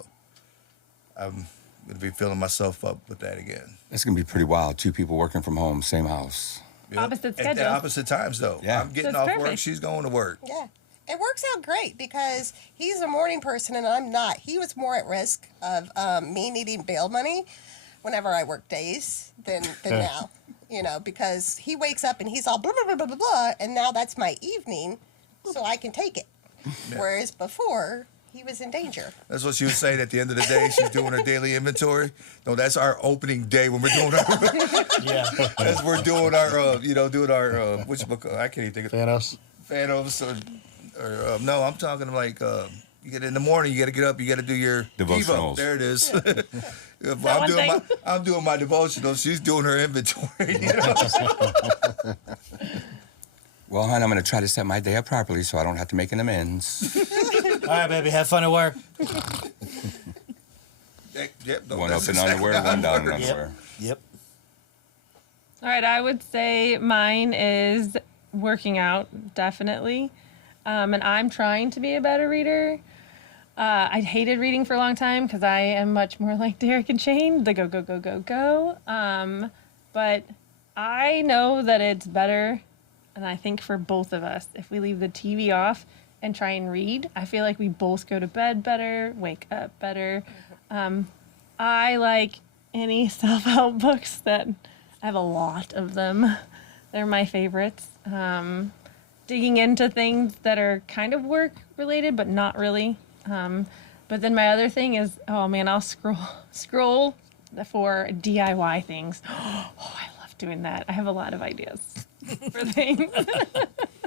I'm going to be filling myself up with that again. it's going to be pretty wild. 2 people working from home, same house. Yep. Opposite At the schedule. opposite times, though. Yeah. I'm getting That's off work. perfect. She's going to work. Yeah. it works out great because he's a morning person and I'm not. He was more at risk of me needing bail money whenever I work days than now, you know, because he wakes up and he's all blah, blah, blah, blah, blah, and now that's my evening, so I can take it. Yeah. Whereas before, he was in danger. That's what she was saying at the end of the day. She's doing her daily inventory. No, that's our opening day when we're doing our. Yeah. As we're doing our, doing our which book? I can't even think of Thanos. Thanos or no, I'm talking like you get in the morning, you got to get up, you got to do your Devotionals. Devo. There it is. one thing. I'm doing my devotional. She's doing her inventory. You know? Well, hon, I'm going to try to set my day up properly so I don't have to make an amends. All right, baby. Have fun at work. Yep, no, One that's up in exactly underwear, how one it down in works. underwear. Yep. All right, I would say mine is working out, definitely. And I'm trying to be a better reader. I hated reading for a long time because I am much more like Derek and Shane, the go, go, go, go, go. But I know that it's better, and I think for both of us, if we leave the TV off and try and read, I feel like we both go to bed better, wake up better. I like any self-help books that I have a lot of them. They're my favorites. Digging into things that are kind of work related, but not really. But then my other thing is, oh man, I'll scroll for DIY things. Oh, I love doing that. I have a lot of ideas for things.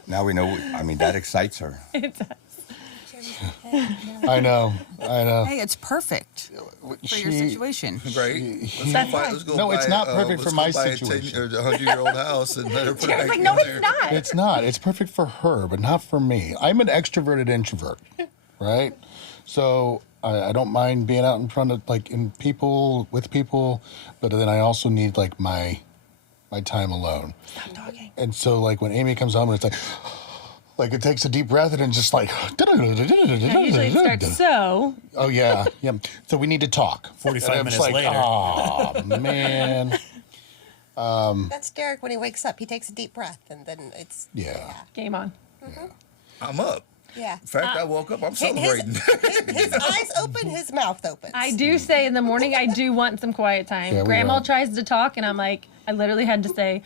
Now we know, I mean, that excites her. It does. I know. Hey, it's perfect for your situation. Right? That's Let's go No, buy, it's not perfect let's for go my buy situation. a 100-year-old house and let her put it Derek's back like, in no, there. it's not. It's not. It's perfect for her, but not for me. I'm an extroverted introvert, right? So I don't mind being out in front of, like, with people, but then I also need, like, my time alone. Stop talking. And so, like, when Amy comes home, it's like it takes a deep breath and just like. Usually it starts so. Oh yeah. So we need to talk. 45 And I'm minutes just later. Oh man. That's Derek when he wakes up. He takes a deep breath, and then it's Yeah. Game on. I'm up. yeah. In fact, I woke up. I'm celebrating. His eyes open, his mouth opens. I do say in the morning I do want some quiet time. Yeah, we Grandma are. tries to talk, and I'm like, I literally had to say,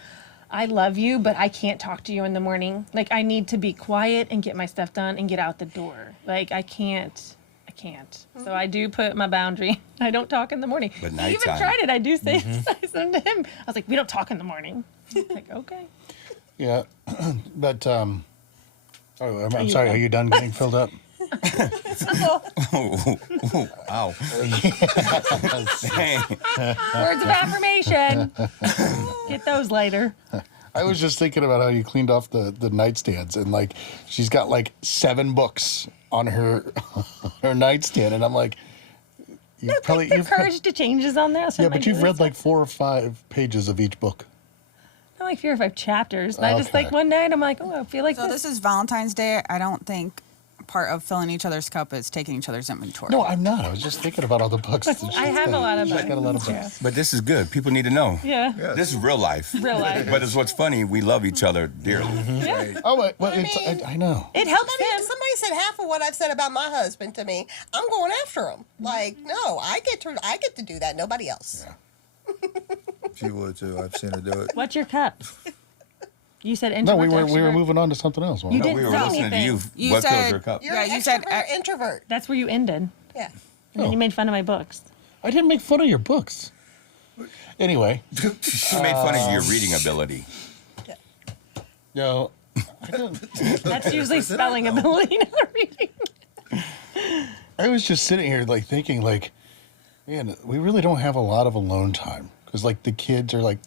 I love you, but I can't talk to you in the morning. Like, I need to be quiet and get my stuff done and get out the door. Like, I can't. So I do put my boundary. I don't talk in the morning. But He even nighttime. tried it. I do say something to him. I was like, we don't talk in the morning. Like, okay. Yeah. But I'm you sorry. go. Are you done getting filled up? Ow. Dang. Words of affirmation. Get those later. I was just thinking about how you cleaned off the nightstands, and like she's got like 7 books on her nightstand, and I'm like, The Courage to Change is on there. yeah, but you've read like 4 or 5 pages of each book. Not like 4 or 5 chapters. And I just Okay. like one night I'm like, oh, I feel like So this is Valentine's Day. I don't think part of filling each other's cup is taking each other's inventory. No, I'm not. I was just thinking about all the books. that she's I have got. a lot of She's books. got a lot of books. But this is good. People need to know. Yeah. Yeah. This is real life. Real life. But it's what's funny, we love each other dearly. Right. Oh, well, mean- I know. It helps Somebody, him. somebody said half of what I've said about my husband to me. I'm going after him. Like, no, I get to do that. Nobody else. She would too. I've seen her do it. What's your cup? You said No, introvert. we were extrovert. moving on to something else. weren't You we? did. We were say listening to you. anything. You What fills said- your cup? You're Yeah, an you extrovert said or introvert. That's where you ended. Yeah. And then you made fun of my books. I didn't make fun of your books. Anyway, She made fun of your reading ability. no, I didn't. That's usually spelling ability, not reading. I was just sitting here like thinking like, man, we really don't have a lot of alone time because like the kids are like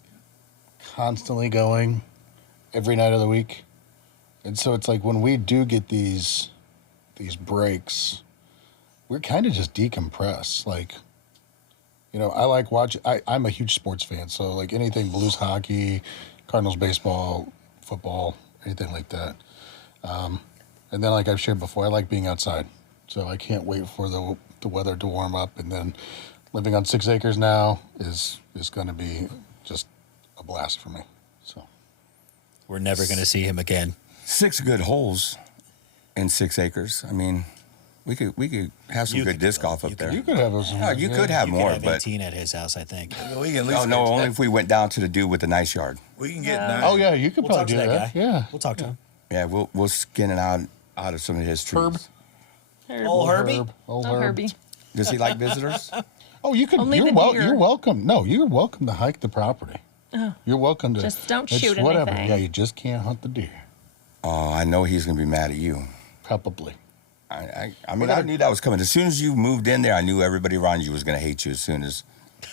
constantly going every night of the week, and so it's like when we do get these breaks, we're kind of just decompress. Like, you know, I like watching. I'm a huge sports fan, so like anything Blues hockey, Cardinals baseball, football, anything like that. And then, like I've shared before, I like being outside. So I can't wait for the weather to warm up. And then living on 6 acres now is going to be just a blast for me. So We're never going to see him again. 6 good holes. And 6 acres. I mean, we could have some You good could disc go. golf up You there. You could have those. Yeah, you could have You more, could have but 18 at his house, I think. We can at least no, get only that. if we went down to the dude with the nice yard. We can get Yeah. 9. Oh yeah, you could We'll talk probably to do that that. guy. Yeah. We'll talk to him. Yeah, we'll skin it out of some of his trees. Herb. Old Herbie? Old Oh, Herb. Herbie. Does he like visitors? Oh, you can. Only You're, the deer. you're welcome. No, you're welcome to hike the property. You're welcome to. Just don't it's shoot whatever. anything. Yeah, you just can't hunt the deer. Oh, I know he's gonna be mad at you. Probably. I mean, I knew that was coming. As soon as you moved in there, I knew everybody around you was gonna hate you as soon as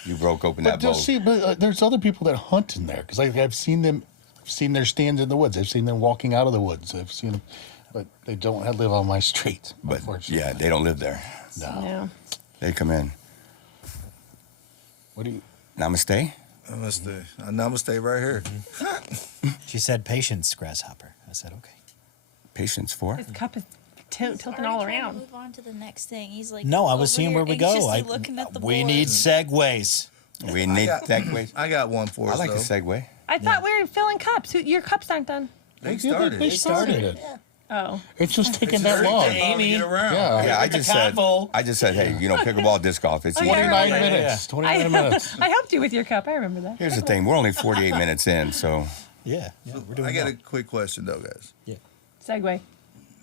you broke open that But bow. just see, there's other people that hunt in there because I've seen them. I've seen their stands in the woods. I've seen them walking out of the woods. I've seen them, but they don't live on my street. But unfortunately. yeah, they don't live there. No. No. They come in. What do you? Namaste. Namaste. Namaste right here. She said patience, grasshopper. I said, okay. Patience for. His cup is He's tilting already all trying to around. Move on to the next thing. He's like, No, I over was seeing here where we go. anxiously looking at the We board. need segues. We need got- segues. I got one for I us, like though. a segue. I thought we were filling cups. Your cups aren't done. They Yeah, started. They started it. Yeah. Oh. It's just taking It's that very long. long to get around. Yeah. Yeah, I It's a just said. convo. I just said, hey, pickleball disc golf. It's Oh, yeah, I 29 remember. minutes. 29 I, minutes. I helped you with your cup. I remember that. Here's the thing. We're only 48 minutes in, so Yeah, we're doing I got well. a quick question, though, guys. Yeah. Segue.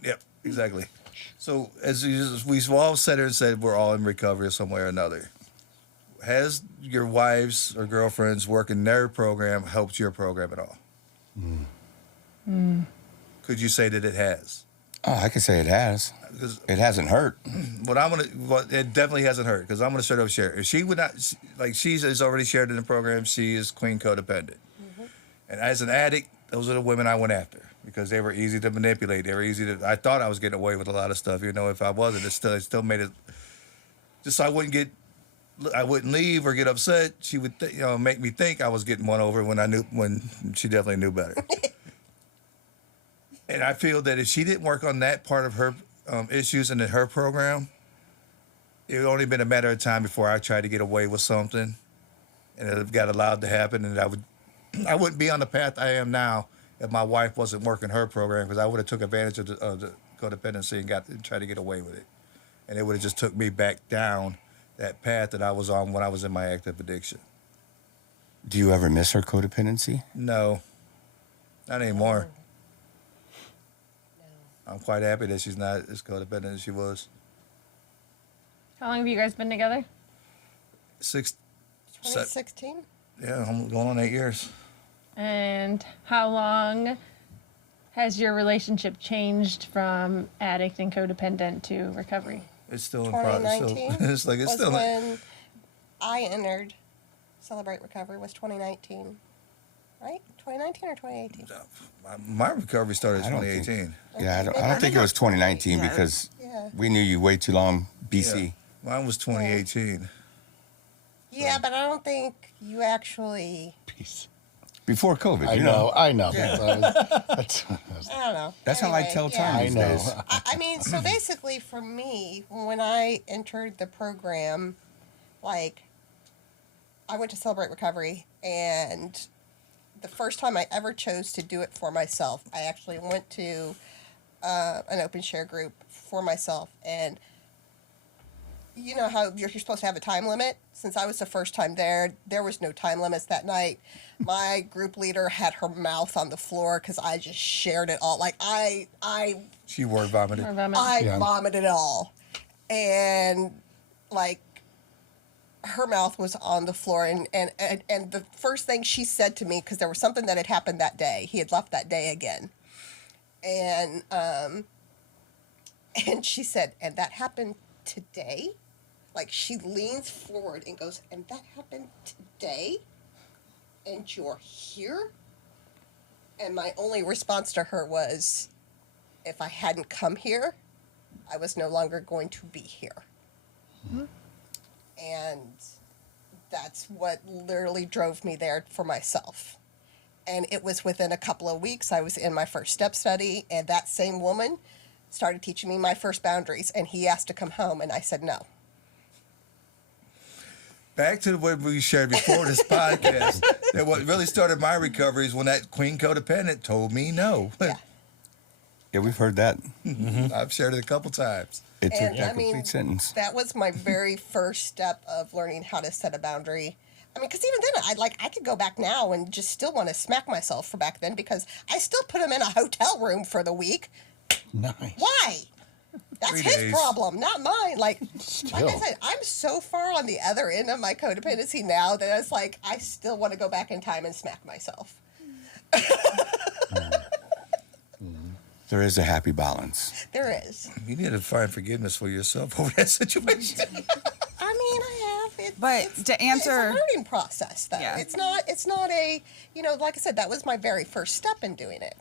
Yep, exactly. So, as we've all said and said, we're all in recovery some way or another. Has your wives or girlfriends working their program helped your program at all? Could you say that it has? I can say it has. 'Cause It hasn't hurt. it definitely hasn't hurt because I'm gonna straight up share. If she would not, like she's already shared in the program, she is queen codependent. And as an addict, those are the women I went after because they were easy to manipulate. They were easy to. I thought I was getting away with a lot of stuff. If I wasn't, it still made it. Just so I wouldn't leave or get upset. She would, make me think I was getting one over when she definitely knew better. And I feel that if she didn't work on that part of her issues in her program, it would only been a matter of time before I tried to get away with something, and it got allowed to happen, and I wouldn't be on the path I am now if my wife wasn't working her program because I would have took advantage of the codependency and tried to get away with it, and it would have just took me back down that path that I was on when I was in my active addiction. Do you ever miss her codependency? No, not anymore. I'm quite happy that she's not as codependent as she was. How long have you guys been together? 2016? Yeah, I'm going on 8 years. And how long has your relationship changed from addict and codependent to recovery? It's still in progress. 2019 It's was still. when I entered Celebrate Recovery was 2019, right? 2019 or 2018? My recovery started in I don't think- 2018. Yeah, I don't think it was 2019 Yeah. because Yeah. we knew you way too long, BC. Yeah. Mine was 2018. Yeah, but I don't think you actually. Peace. Before COVID, I know. I know. Yeah. That's- I don't know. That's how I Anyway, tell yeah. time I these know. days. I mean, so basically, for me, when I entered the program, like, I went to Celebrate Recovery, and the first time I ever chose to do it for myself, I actually went to an open share group for myself, and you know how you're supposed to have a time limit? Since I was the first time there was no time limits that night. My group leader had her mouth on the floor because I just shared it all. Like, I She word vomited. Or vomit? I vomited it all. And like her mouth was on the floor and the first thing she said to me, because there was something that had happened that day. He had left that day again. And she said, and that happened today? Like she leans forward and goes, and that happened today? And you're here? And my only response to her was, if I hadn't come here, I was no longer going to be here. And that's what literally drove me there for myself. And it was within a couple of weeks, I was in my first step study, and that same woman started teaching me my first boundaries, and he asked to come home, and I said no. Back to what we shared before this podcast, that what really started my recovery is when that queen codependent told me no. Yeah. Yeah, we've heard that. I've shared it a couple times. It took And that I mean, complete sentence. that was my very first step of learning how to set a boundary. I mean, because even then, I could go back now and just still want to smack myself for back then because I still put him in a hotel room for the week. Nice. Why? That's 3 his days. problem, not mine. Like I Still. said, I'm so far on the other end of my codependency now that it's like I still want to go back in time and smack myself. There is a happy balance. There is. You need to find forgiveness for yourself over that situation. I mean, I have. But to answer- it's a learning process, though. Yeah. It's not a, like I said, that was my very first step in doing it.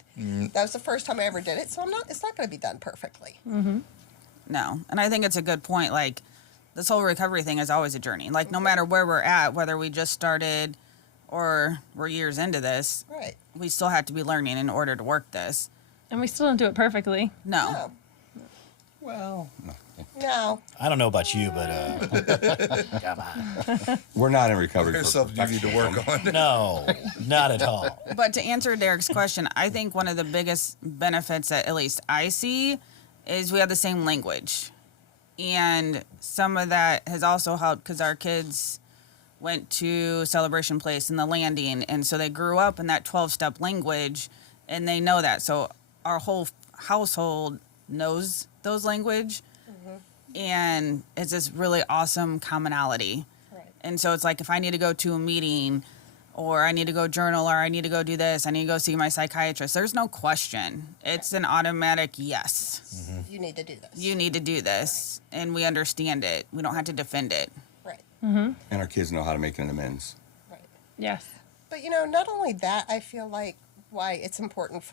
That was the first time I ever did it, so it's not going to be done perfectly. No. And I think it's a good point. Like, this whole recovery thing is always a journey. Like, no matter where we're at, whether we just started or we're years into this, Right. we still have to be learning in order to work this. And we still don't do it perfectly. No. No. Well, No. I don't know about you, but we're not in recovery. There's for something you need to work on. no, not at all. But to answer Derek's question, I think one of the biggest benefits that at least I see is we have the same language. And some of that has also helped because our kids went to Celebration Place and the Landing. And so they grew up in that 12-step language and they know that. So our whole household knows those language. And it's this really awesome commonality. Right. And so it's like if I need to go to a meeting or I need to go journal or I need to go do this, I need to go see my psychiatrist, there's no question. It's an automatic yes. You need to do this. You need to do this. And we understand it. We don't have to defend it. Right. And our kids know how to make an amends. Right. Yes. But not only that, I feel like why it's important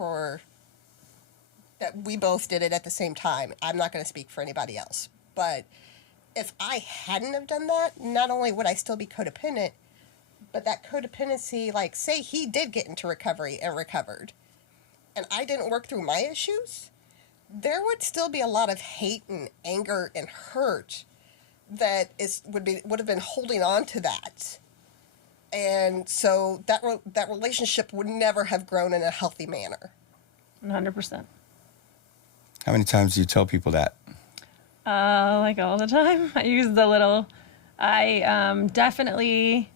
that we both did it at the same time. I'm not going to speak for anybody else. But if I hadn't have done that, not only would I still be codependent, but that codependency, like say he did get into recovery and recovered, and I didn't work through my issues, there would still be a lot of hate and anger and hurt that would have been holding on to that. And so that relationship would never have grown in a healthy manner. 100%. How many times do you tell people that? Like all the time. I use the little, definitely,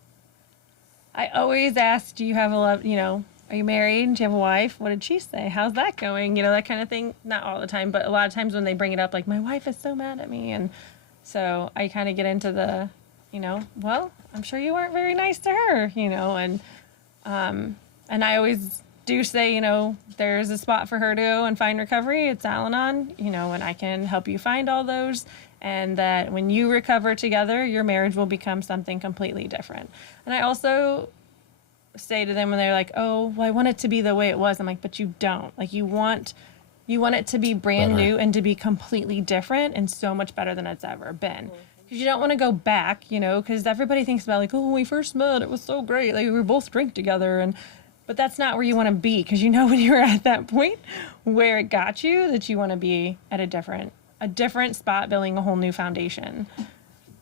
I always ask, do you have a love, are you married? Do you have a wife? What did she say? How's that going? That kind of thing. Not all the time, but a lot of times when they bring it up, like my wife is so mad at me. And so I kind of get into the, well, I'm sure you weren't very nice to her, and I always do say, there's a spot for her to go and find recovery. It's Al-Anon, and I can help you find all those. And that when you recover together, your marriage will become something completely different. And I also say to them when they're like, oh, well, I want it to be the way it was. I'm like, but you don't. Like, you want it to be brand new and to be completely different and so much better than it's ever been. Because you don't want to go back, because everybody thinks about like, oh, when we first met, it was so great. Like, we were both drink together. But that's not where you want to be, because when you're at that point where it got you, that you want to be at a different spot, building a whole new foundation.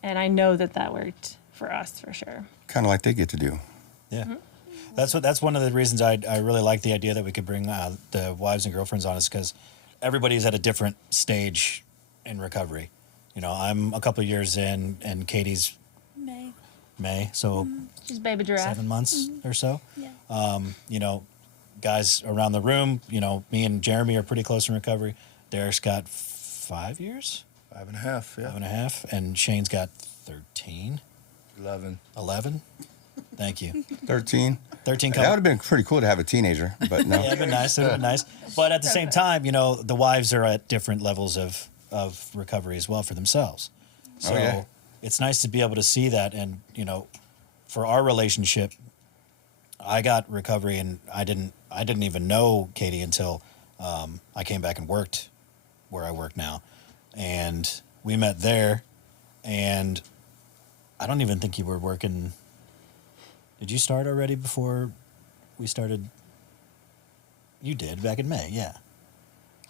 And I know that worked for us for sure. Kind of like they get to do. Yeah. That's one of the reasons I really like the idea that we could bring the wives and girlfriends on, is because everybody's at a different stage in recovery. I'm a couple of years in, and Katie's May, so She's baby giraffe. 7 months or so. Yeah. Guys around the room, me and Jeremy are pretty close in recovery. Derek's got 5 years, 5.5, yeah. 5.5, and Shane's got 13, 11. 11. Thank you. 13. 13 That would have been pretty cool to have a teenager, but no. Yeah, it'd been nice. It'd been nice. But at the same time, the wives are at different levels of recovery as well for themselves. So yeah. It's nice to be able to see that. And, for our relationship, I got recovery, and I didn't even know Katie until I came back and worked where I work now. And we met there, and I don't even think you were working. Did you start already before we started? You did back in May, yeah.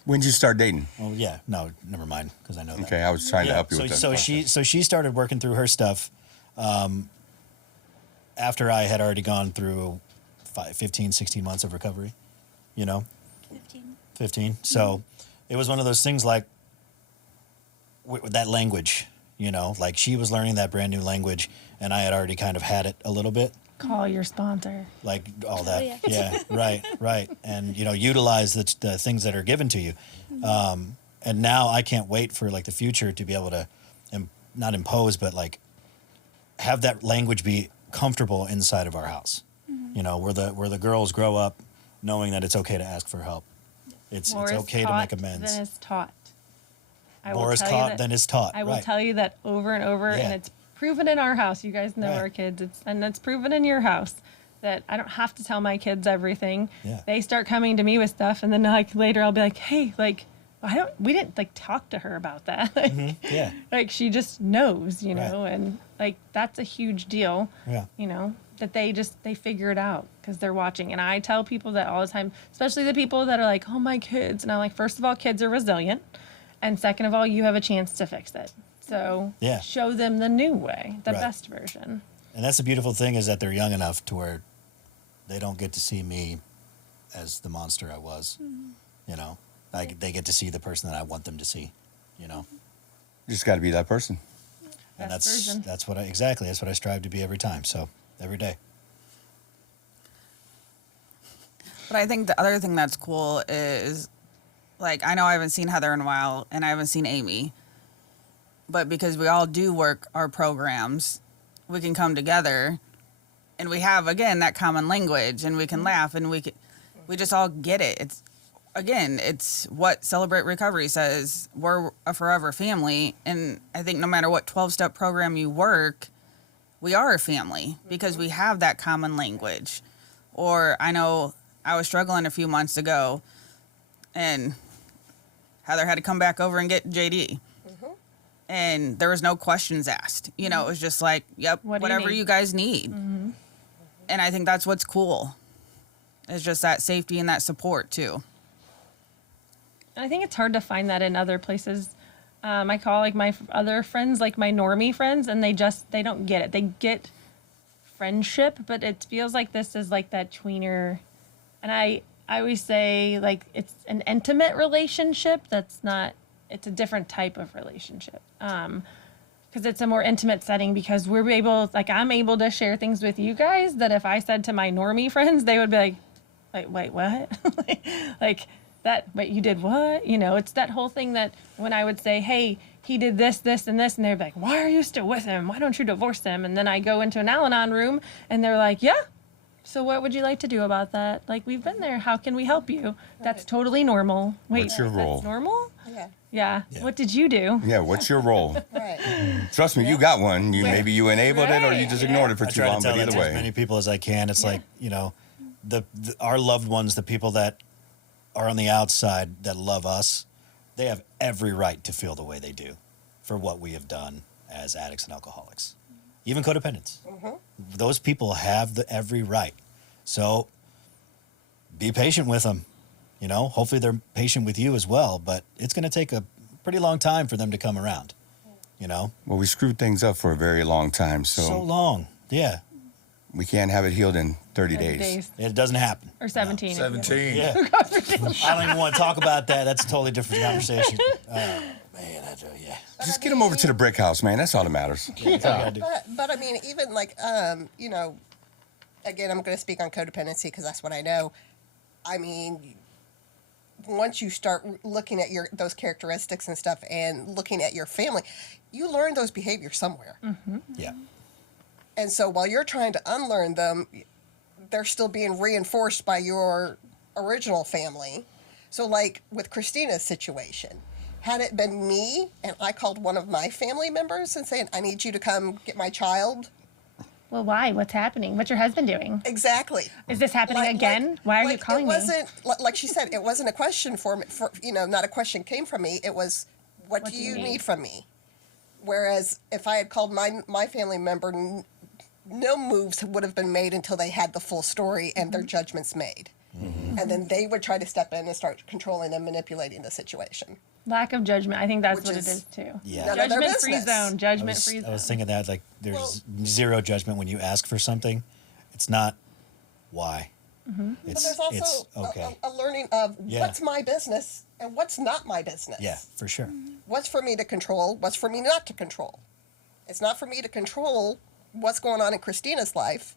When did you start dating? Well, yeah. No, never mind, because I know that. Okay, I was trying to help you with that. So she started working through her stuff after I had already gone through 15, 16 months of recovery, 15. 15. So it was one of those things like with that language, you know, like she was learning that brand new language and I had already kind of had it a little bit. Call your sponsor. Like all that. yeah. Yeah, right. And, you know, utilize the things that are given to you. And now I can't wait for like the future to be able to not impose, but like have that language be comfortable inside of our house. You know, where the girls grow up knowing that it's okay to ask for help. It's More is okay to taught make amends. Than is taught. I More will is tell you taught that- than is taught. I will right. tell you that over and over, Yeah. and it's proven in our house. You guys know Right. our kids, and it's proven in your house that I don't have to tell my kids everything. Yeah. They start coming to me with stuff, and then like later I'll be like, hey, like we didn't like talk to her about that. Like, Yeah. like she just knows, you Right. know, and like that's a huge deal. Yeah. You know, that they figure it out because they're watching. And I tell people that all the time, especially the people that are like, oh, my kids. And I'm like, first of all, kids are resilient. And second of all, you have a chance to fix it. So Yeah. show them the new way, the Right. best version. And that's the beautiful thing is that they're young enough to where they don't get to see me as the monster I was. You know, like they get to see the person that I want them to see. You know, You just got to be that person. and Best version. that's what I strive to be every time. So every day. But I think the other thing that's cool is, like, I know I haven't seen Heather in a while, and I haven't seen Amy. But because we all do work our programs, we can come together, and we have, again, that common language, and we can laugh, and we just all get it. It's what Celebrate Recovery says. We're a forever family, and I think no matter what 12-step program you work, we are a family because we have that common language. Or I know I was struggling a few months ago, and Heather had to come back over and get JD. And there was no questions asked. You know, it was just like, yep, What do you whatever need? you guys need. And I think that's what's cool. It's just that safety and that support, too. And I think it's hard to find that in other places. I call like my other friends, like my normie friends, and they don't get it. They get friendship, but it feels like this is like that tweener. And I always say like it's an intimate relationship. It's a different type of relationship. Because it's a more intimate setting because I'm able to share things with you guys that if I said to my normie friends, they would be like, wait, what? like that, but you did what? You know, it's that whole thing that when I would say, hey, he did this, this, and this, and they'd be like, why are you still with him? Why don't you divorce him? And then I go into an Al-Anon room and they're like, yeah. So what would you like to do about that? Like, we've been there. How can we help you? That's totally normal. Wait, What's your role? That's normal? Yeah. Yeah. What did you do? Yeah, what's your role? Right. Trust me, you got one. Maybe you enabled it or you Right, just yeah. ignored it for I too try long, to tell but that either to as many way. people as I can. It's like, you know, our loved ones, the people that are on the outside that love us, they have every right to feel the way they do for what we have done as addicts and alcoholics, even codependents. Those people have every right. So be patient with them. You know, hopefully they're patient with you as well, but it's going to take a pretty long time for them to come around, you know? Well, we screwed things up for a very long time, So long. Yeah. we can't have it healed in 30 days. It doesn't happen. Or 17. 17. Yeah. I don't even want to talk about that. That's a totally different conversation. Man, yeah. Just get them over to the brick house, man. That's all that matters. That's all you gotta do. But I mean, even like, you know, again, I'm going to speak on codependency because that's what I know. I mean, once you start looking at those characteristics and stuff and looking at your family, you learn those behaviors somewhere. Yeah. And so while you're trying to unlearn them, they're still being reinforced by your original family. So like with Christina's situation, had it been me and I called one of my family members and saying, I need you to come get my child. Well, why? What's happening? What's your husband doing? Exactly. Is this happening again? Why are you calling it me? wasn't, like she said, it wasn't a question for me, not a question came from me. It was, what do you need from me? Whereas if I had called my family member, no moves would have been made until they had the full story and their judgments made. And then they would try to step in and start controlling and manipulating the situation. Lack of judgment. I think that's Which what it is is too. Yeah. none of their Judgment-free business. zone. Judgment-free I zone. was thinking that, like, there's zero judgment when you ask for something. It's not why. But there's also it's okay. a learning of Yeah. what's my business and what's not my business. Yeah, for sure. What's for me to control, what's for me not to control. It's not for me to control what's going on in Christina's life.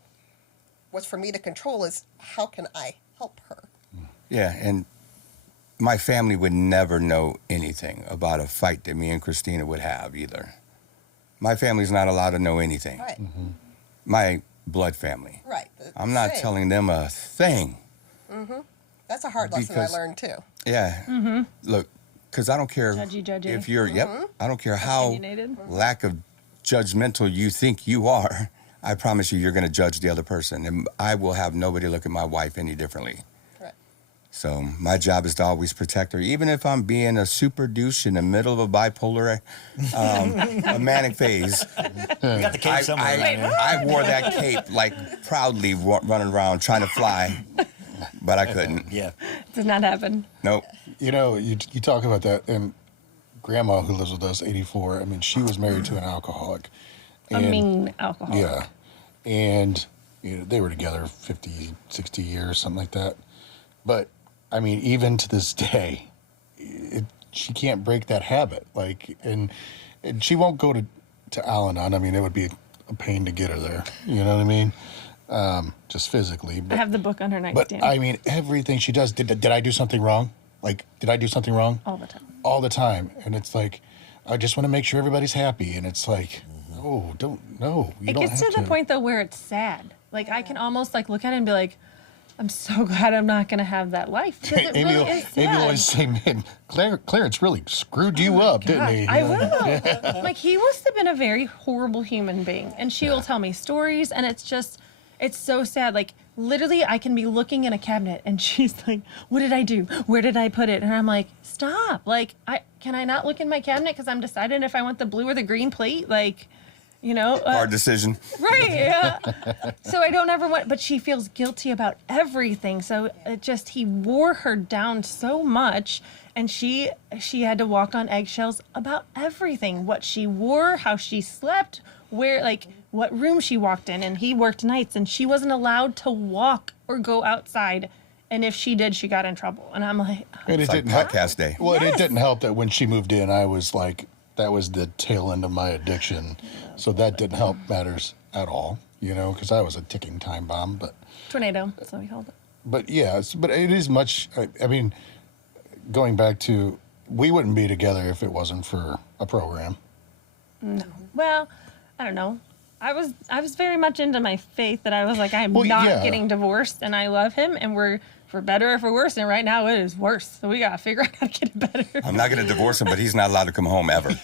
What's for me to control is how can I help her? Yeah, and my family would never know anything about a fight that me and Christina would have either. My family's not allowed to know anything. Right. My blood family. Right. I'm not Same. telling them a thing. That's a hard lesson I because- learned too. Yeah. Look, because I don't care Judgy. if you're, I don't care how Opinionated. lack of judgmental you think you are. I promise you're going to judge the other person. And I will have nobody look at my wife any differently. Right. So my job is to always protect her, even if I'm being a super douche in the middle of a bipolar, a manic phase. We got the cape somewhere around here. I wore that cape like proudly running around trying to fly, but I couldn't. Yeah. Did not happen. Nope. You know, you talk about that, and Grandma, who lives with us, 84. I mean, she was married to an alcoholic. A mean alcoholic. Yeah, and you know, they were together 50, 60 years, something like that. But I mean, even to this day, she can't break that habit. Like, and she won't go to Al-Anon. I mean, it would be a pain to get her there. You know what I mean? Just physically. I But, have the book on her but nightstand I mean, everything she does. Did I do something wrong? Like, did I do something wrong? all the time. All the time. And it's like, I just want to make sure everybody's happy. And it's like, oh, no. You It don't gets have to the point though where it's sad. Like I can almost like look at it and be like, I'm so glad I'm not gonna have that life. Because it Amy, really is sad. Amy will always say, man, Clarence really screwed you up, didn't he? I will. Like he must have been a very horrible human being. And she will tell me stories and it's so sad. Like literally I can be looking in a cabinet and she's like, what did I do? Where did I put it? And I'm like, stop. Like can I not look in my cabinet because I'm deciding if I want the blue or the green plate? Like, you know, Hard decision. right. Yeah. So I don't ever want, but she feels guilty about everything. So he wore her down so much. And she had to walk on eggshells about everything, what she wore, how she slept, where, like, what room she walked in. And he worked nights and she wasn't allowed to walk or go outside. And if she did, she got in trouble. And I'm like, And it It's like didn't help. podcast day. Well, and Yes. it didn't help that when she moved in, I was like, that was the tail end of my addiction. So that didn't help matters at all, you know, because I was a ticking time bomb. tornado. That's what we called it. But yeah, but it is much. I mean, going back to, we wouldn't be together if it wasn't for a program. Well, I don't know. I was very much into my faith that I was like, I'm Well, not yeah. getting divorced and I love him and we're for better or for worse. And right now it is worse. So we got to figure out how to get it better. I'm not going to divorce him, but he's not allowed to come home ever. Well,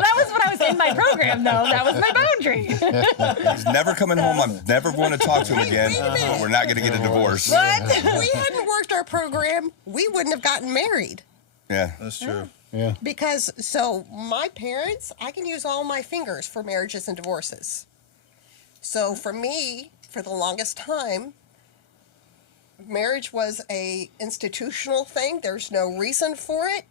that was when I was in my program, though. That was my boundary. He's never coming home. I'm never going to talk to him again. wait a minute. But we're not going to get a divorce. But if we hadn't worked our program, we wouldn't have gotten married. Yeah. That's true. Yeah. Because, so my parents, I can use all my fingers for marriages and divorces. So for me, for the longest time, marriage was a institutional thing. There's no reason for it.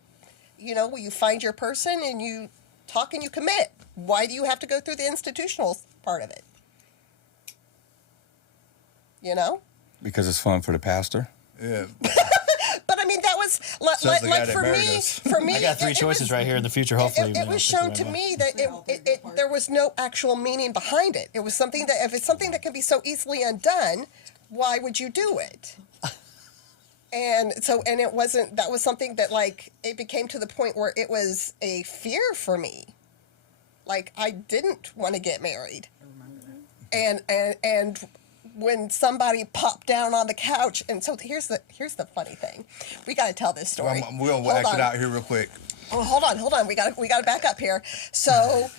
You know, you find your person and you talk and you commit. Why do you have to go through the institutional part of it? You know? Because it's fun for the pastor. Yeah. But I mean, that was Says the guy like that for married me. us. For me, I got three it choices was- right here in the future. Hopefully, It was shown to me that there was no actual meaning behind it. It was something that if it's something that can be so easily undone, why would you do it? And so, and it wasn't. That was something that like it became to the point where it was a fear for me. Like I didn't want to get married. And when somebody popped down on the couch, and so here's the funny thing, we got to tell this story. We're gonna Hold act it on. out here real quick. Oh, hold on. We got to back up here. So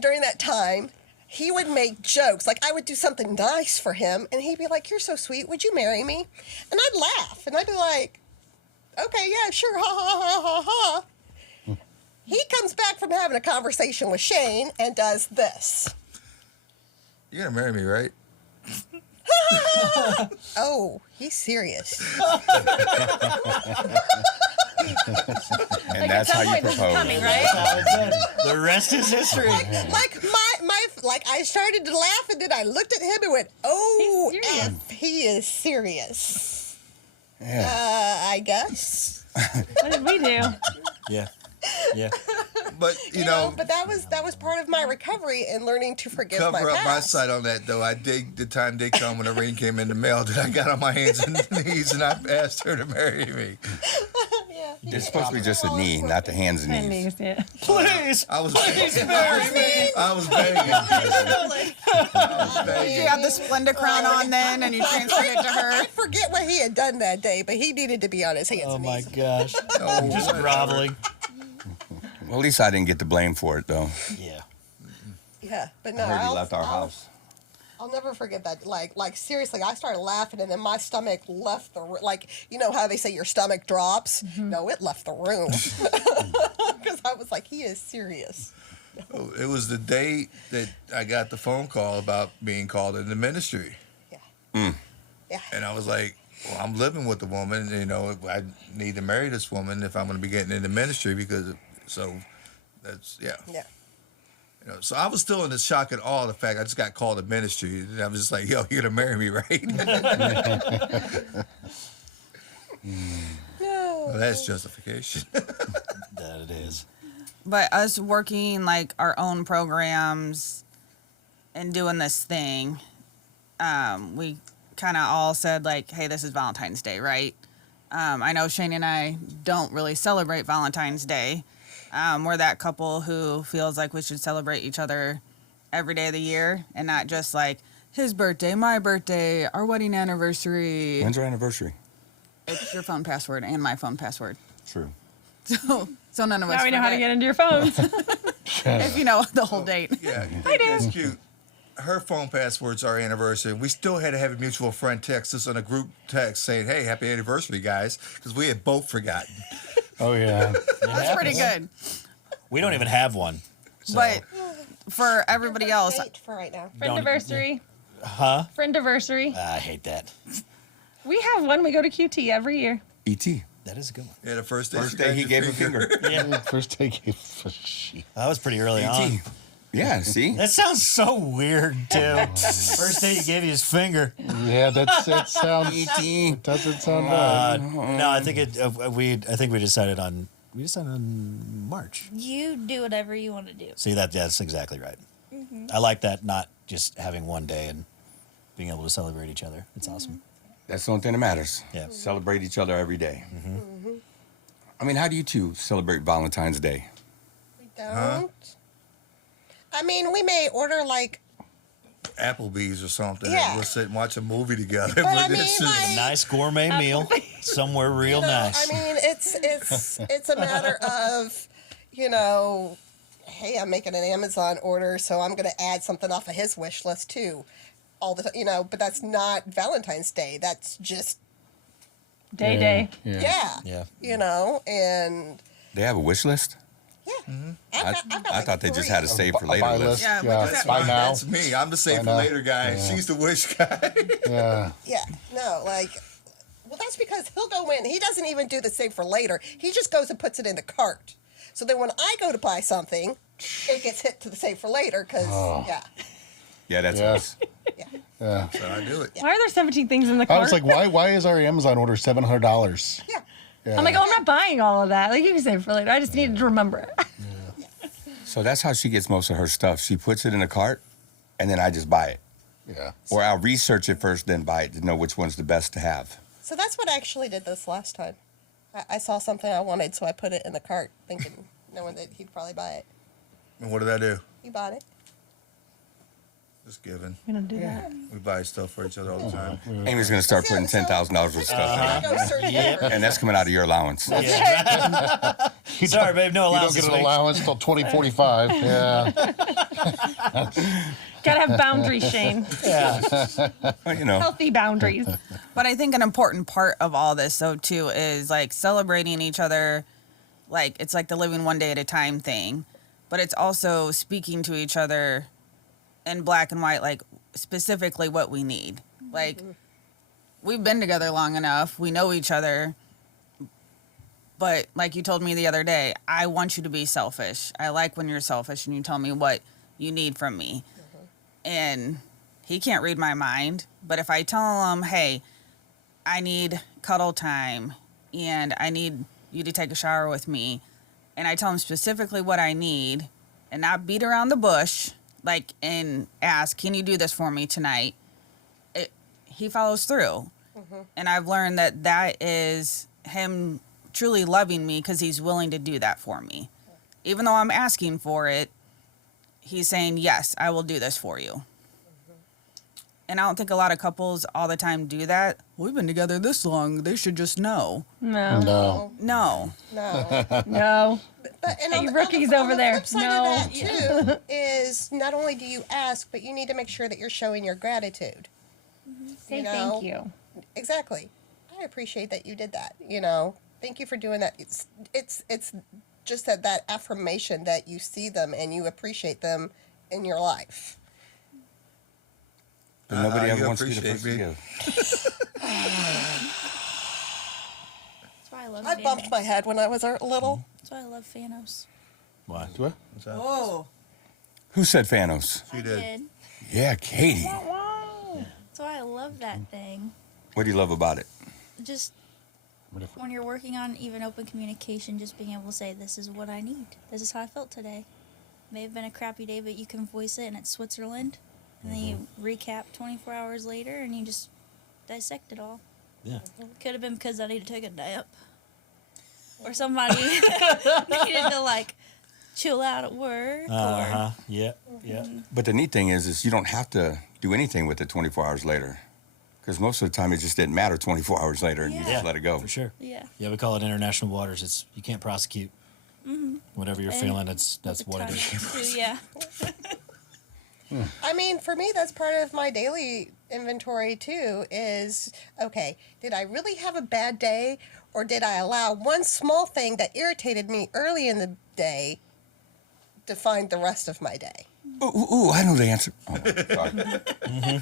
during that time, he would make jokes. Like I would do something nice for him, and he'd be like, "You're so sweet. Would you marry me?" And I'd laugh, and I'd be like, "Okay, yeah, sure, ha ha ha ha ha." He comes back from having a conversation with Shane and does this. You're gonna marry me, right? Oh, he's serious. And that's how you propose. Coming, right? The rest is history. Like my I started to laugh, and then I looked at him and went, "Oh, He's serious. F, he is serious." Yeah. I guess. What did we do? Yeah. Yeah. But you know, but that was part of my recovery and learning to forgive my cover up my past. side on that though. The time did come when the ring came in the mail that I got on my hands and knees and I asked her to marry me. Yeah. It's supposed to be just a knee, not the hands and My knees. knees, yeah. Please. I was marry me. I was begging. You had the Splenda crown on then, and you transferred it to I her. forget what he had done that day, but he needed to be on his hands Oh and my knees. gosh. Oh, Just whatever. groveling. Well, at least I didn't get the blame for it, though. Yeah. Yeah, but no, I heard he left our house. I'll never forget that. Like seriously, I started laughing, and then my stomach left the like. You know how they say your stomach drops? No, it left the room because I was like, he is serious. Oh, it was the day that I got the phone call about being called into ministry. Yeah. And I was like, well, I'm living with the woman. You know, I need to marry this woman if I'm going to be getting into ministry because, so that's, yeah. Yeah. You know, so I was still in the shock and awe of the fact I just got called to ministry. And I was just like, yo, you're going to marry me, right? Well, that's justification. That it is. But us working like our own programs and doing this thing, we kind of all said like, hey, this is Valentine's Day, right? I know Shane and I don't really celebrate Valentine's Day. We're that couple who feels like we should celebrate each other every day of the year and not just like his birthday, my birthday, our wedding anniversary. When's our anniversary? It's your phone password and my phone password. True. So none of us Now we know how to forget. get into your phones. If you know the whole date. Yeah, that's cute. Her phone password's our anniversary. We still had to have a mutual friend text us on a group text saying, hey, happy anniversary, guys, because we had both forgotten. Oh yeah. That's pretty good. We don't even have one. So. But for everybody else, Date for right now. Friendiversary. Huh? Friendiversary. I hate that. We have one. We go to QT every year. E.T. That is a good one. Yeah, the first day, First she day grabbed he your gave a finger. Yeah. First take a shit. That was pretty early on. E.T. Yeah, see? That sounds so weird, too. First day he gave you his finger. Yeah, it sounds. E.T. It doesn't sound bad. No, I think we decided on March. You do whatever you want to do. See that's exactly right. I like that, not just having one day and being able to celebrate each other. It's awesome. That's the only thing that matters. Yeah. Celebrate each other every day. I mean, how do you two celebrate Valentine's Day? We don't. I mean, we may order like. Applebee's or something. Yeah. And we'll sit and watch a movie together. But I This mean, is- like- A nice gourmet meal somewhere real You know, nice. I mean, it's a matter of, hey, I'm making an Amazon order, so I'm going to add something off of his wish list too, all the time. But that's not Valentine's Day. That's just Day. yeah. Yeah. And They have a wish list? yeah. I like thought they just 3. had a save for A later buy list. list. Yeah, we Yeah, just have- buy now. That's me. I'm the save I for know. later guy. Yeah. She's the wish guy. Yeah. Yeah, no, well, that's because he'll go in. He doesn't even do the save for later. He just goes and puts it in the cart. So then when I go to buy something, it gets hit to the save for later because, Yeah, that's Yes. yeah. Yeah. So I do it. Why are there 17 things in the I cart? was like, why is our Amazon order $700? Yeah. Yeah. I'm like, oh, I'm not buying all of that. Like, you can save it for later. I just needed to remember it. So that's how she gets most of her stuff. She puts it in a cart, and then I just buy it. Yeah. Or I'll research it first, then buy it to know which one's the best to have. So that's what I actually did this last time. I saw something I wanted, so I put it in the cart, thinking, knowing that he'd probably buy it. And what did I do? He bought it. Just giving. We don't do that. We buy stuff for each other all the time. Amy's going to start putting $10,000 worth of stuff in Go search Yep. it. and that's coming out of your allowance. Sorry, babe. No You allowance don't get this an week. allowance till 2045. Yeah. Gotta have boundaries, Shane. Yeah. Well, you know, Healthy boundaries. But I think an important part of all this, though, too, is like celebrating each other. Like, it's like the living one day at a time thing. But it's also speaking to each other in black and white, like specifically what we need. Like, we've been together long enough. We know each other. But like you told me the other day, I want you to be selfish. I like when you're selfish and you tell me what you need from me. and he can't read my mind. But if I tell him, hey, I need cuddle time and I need you to take a shower with me, and I tell him specifically what I need and not beat around the bush, like, and ask, can you do this for me tonight? He follows through. And I've learned that that is him truly loving me because he's willing to do that for me. Even though I'm asking for it, he's saying, yes, I will do this for you. And I don't think a lot of couples all the time do that. We've been together this long. They should just know. No. No. No. No. No. But and Hey, on the, rookies on over the there. flip side No. of that too is not only do you ask, but you need to make sure that you're showing your gratitude. Say You know? thank you. Exactly. I appreciate that you did that. You know, thank you for doing that. It's just that affirmation that you see them and you appreciate them in your life. But nobody you ever wants to be the appreciate first to me. give. That's why I love I bumped Thanos. my head when I was little. That's why I love Thanos. Why? What? Oh. Who said Thanos? Mm-hmm. She did. Yeah, Katie. That's why I love that thing. What do you love about it? Just when you're working on even open communication, just being able to say, this is what I need. This is how I felt today. May have been a crappy day, but you can voice it and it's Switzerland. And then you recap 24 hours later and you just dissect it all. Yeah. Could have been because I need to take a nap. Or somebody needed to like chill out at work. Uh-huh. Yeah. Yeah. But the neat thing is you don't have to do anything with it 24 hours later. Because most of the time it just didn't matter 24 hours later and you Yeah. just let it go. For sure. Or, yeah. Yeah, we call it international waters. It's you can't prosecute. Whatever you're And feeling, that's The what it time is. too, yeah. I mean, for me, that's part of my daily inventory too. Is okay. Did I really have a bad day, or did I allow one small thing that irritated me early in the day define the rest of my day? Ooh, I know the answer. Oh, sorry.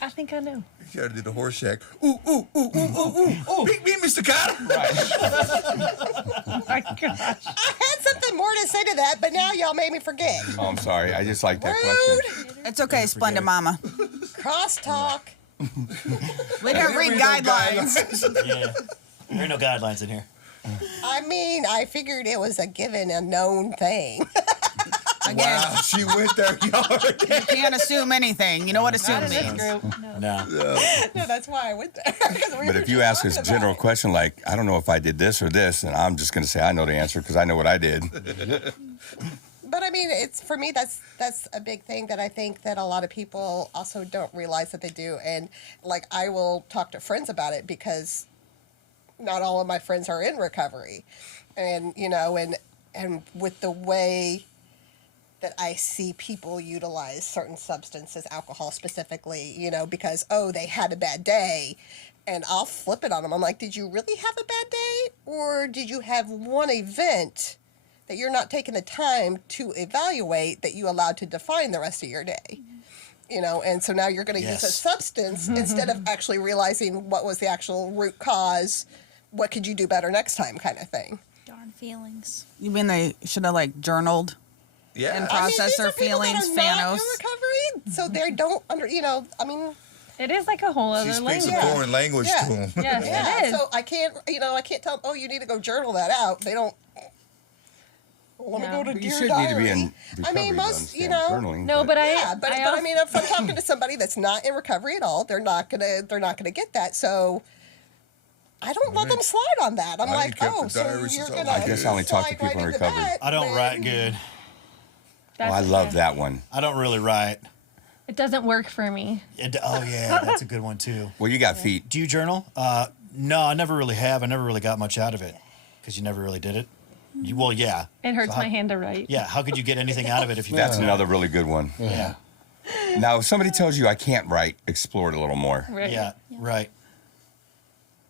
I think I know. You gotta do the horse shack. Ooh, ooh, ooh, ooh, ooh, ooh. Oh, beat me, Mr. Carter. Oh my gosh. I had something more to say to that, but now y'all made me forget. Oh, I'm sorry. I just like that question. Rude. It's okay, Splendid Mama. Crosstalk. We don't read guidelines. Yeah. There ain't no guidelines in here. I mean, I figured it was a given, a known thing. Again, Wow, she went there hard. you can't assume anything. You know what assume Not in this means. group. No. No, that's why I went there. 'cause we But were if you just ask us a talking about general it. question like, I don't know if I did this or this, and I'm just going to say I know the answer because I know what I did. But I mean, it's for me. That's a big thing that I think that a lot of people also don't realize that they do. And like, I will talk to friends about it because not all of my friends are in recovery, and you know, and with the way that I see people utilize certain substances, alcohol specifically, you know, because they had a bad day. And I'll flip it on them. I'm like, did you really have a bad day, or did you have one event that you're not taking the time to evaluate that you allowed to define the rest of your day? You know, and so now you're going to use a Yes. substance instead of actually realizing what was the actual root cause. What could you do better next time, kind of thing. Darn feelings. You mean they should have like journaled? Yeah. And I mean, process these their are people that feelings, are not in Thanos. recovery, so they don't I mean, It is like a whole She other speaks language. a foreign language Yeah. to him. Yes, yeah. it is. So I can't tell them, you need to go journal that out. They don't. Let me No. go to But you Dear should Diary. need to be in recovery I mean, to most, understand journaling. No, but Yeah, but I also- mean, if I'm talking to somebody that's not in recovery at all, they're not gonna get that. So I don't let them slide on that. I'm I like, ain't kept oh, the so diary you're since I gonna. was I guess I only talk to slide people in right into recovery. that I don't when- write good. That's Oh, I love okay. that one. I don't really write. It doesn't work for me. Oh yeah, that's a good one too. Well, you got feet. Do you journal? No, I never really have. I never really got much out of it because you never really did it. Well, yeah. It hurts So how- my hand to write. Yeah. How could you get anything out of it if you? That's didn't? another really good one. Yeah. Now, if somebody tells you I can't write, explore it a little more. Right. Yeah. Right.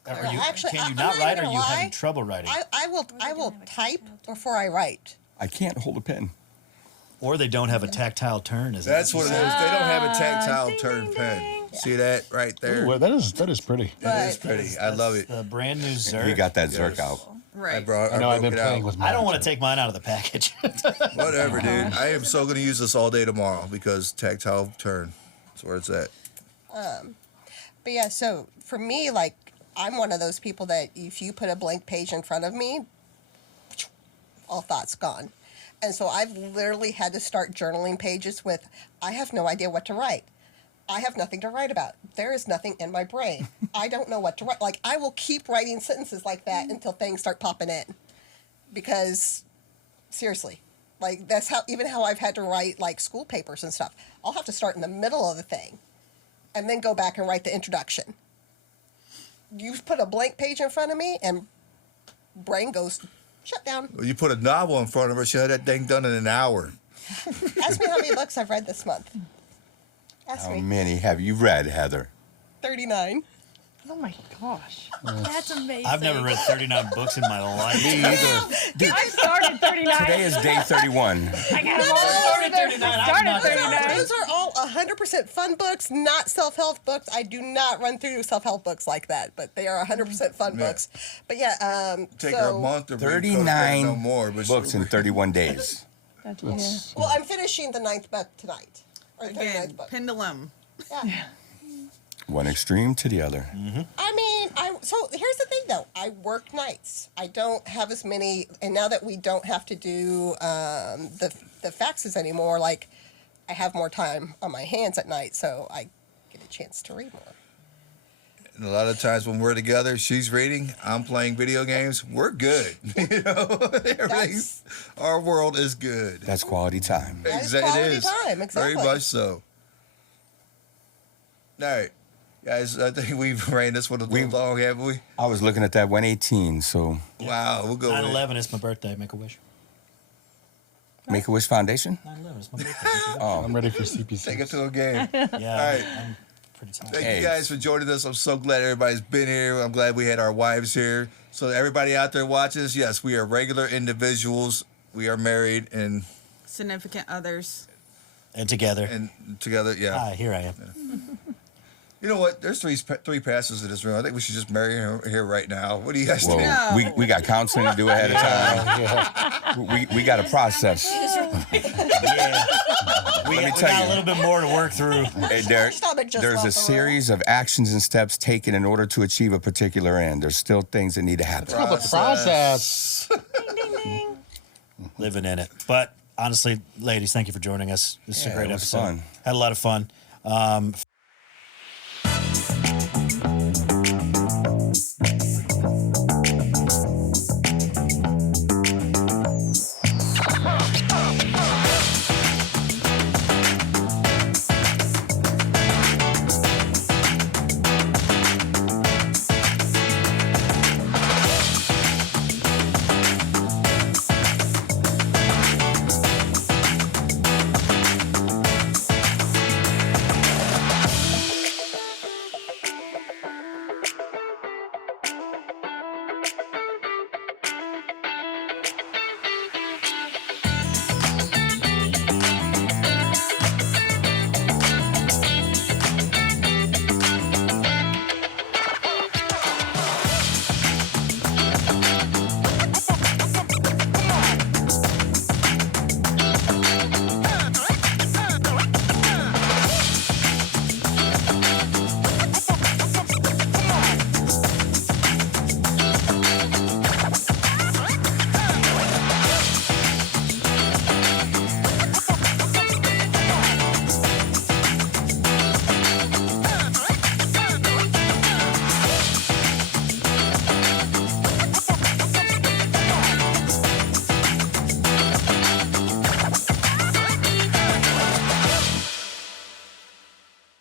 Are you, Actually, can you I'm not not write, or gonna are you lie. having trouble writing? I will have a type tactile before I write. I can't hold a pen. Or they don't have a tactile turn. Is That's what it is. They don't have a tactile ding, turn ding, pen. ding. See that right there? Ooh, that is pretty. That is pretty. I love it. The brand new Zerk. You got that Yes. Zerk out. Right. I know I've been playing with mine. I don't want to too. take mine out of the package. Whatever, dude. I am so gonna use this all day tomorrow because tactile turn. That's where it's at. But yeah, so for me, like, I'm one of those people that if you put a blank page in front of me, all thoughts gone. And so I've literally had to start journaling pages with, I have no idea what to write. I have nothing to write about. There is nothing in my brain. I don't know what to write. Like, I will keep writing sentences like that until things start popping in. Because, seriously, like, that's how I've had to write, like, school papers and stuff. I'll have to start in the middle of the thing and then go back and write the introduction. You put a blank page in front of me and brain goes, shut down. Well, you put a novel in front of her, she had that thing done in an hour. Ask me how many books I've read this month. Ask How me. many have you read, Heather? 39. Oh my gosh. That's amazing. I've never read 39 books in my life. Me either. I started 39. Today is day 31. I got them all started 39. I started 39. Those are all 100% fun books, not self-help books. I do not run through self-help books like that, but they are 100% fun Yeah. books. But yeah, Take her a month to read 39 no more, but books in 31 days. That's, well, I'm finishing the 9th book tonight. Or the 39th Again, book. pendulum. Yeah. One extreme to the other. I mean, so here's the thing though. I work nights. I don't have as many, and now that we don't have to do the faxes anymore, like I have more time on my hands at night, so I get a chance to read more. And a lot of times when we're together, she's reading, I'm playing video games. We're good. You know, everything's, our world is good. That's quality time. That is It quality is. time, exactly. Very much so. All right, guys, I think we've ran this one a little long, haven't we? I was looking at that 118, so Wow, we'll go with it. 9/11 is my birthday. Make a wish. Make a Wish Foundation. 9/11 is my birthday. Oh, I'm ready for CPC. Take it to a game. Yeah, All right. I'm pretty tired. Thank Hey. you guys for joining us. I'm so glad everybody's been here. I'm glad we had our wives here. So everybody out there watching us, yes, we are regular individuals. We are married and Significant others. And together. together. Yeah. Ah, here I am. You know what? There's three pastors in this room. I think we should just marry her here right now. What do you guys Well, think? No. we got counseling to do ahead of time. We got a process. Yeah. We me got tell a you. little bit more to work through. Hey, My stomach just there's felt a the series of actions and steps taken in order to achieve a particular end. There's still things that need to happen. Oh, the process. ding, ding, ding. Living in it. But honestly, ladies, thank you for joining us. This is a Yeah, great it was episode. fun. Had a lot of fun.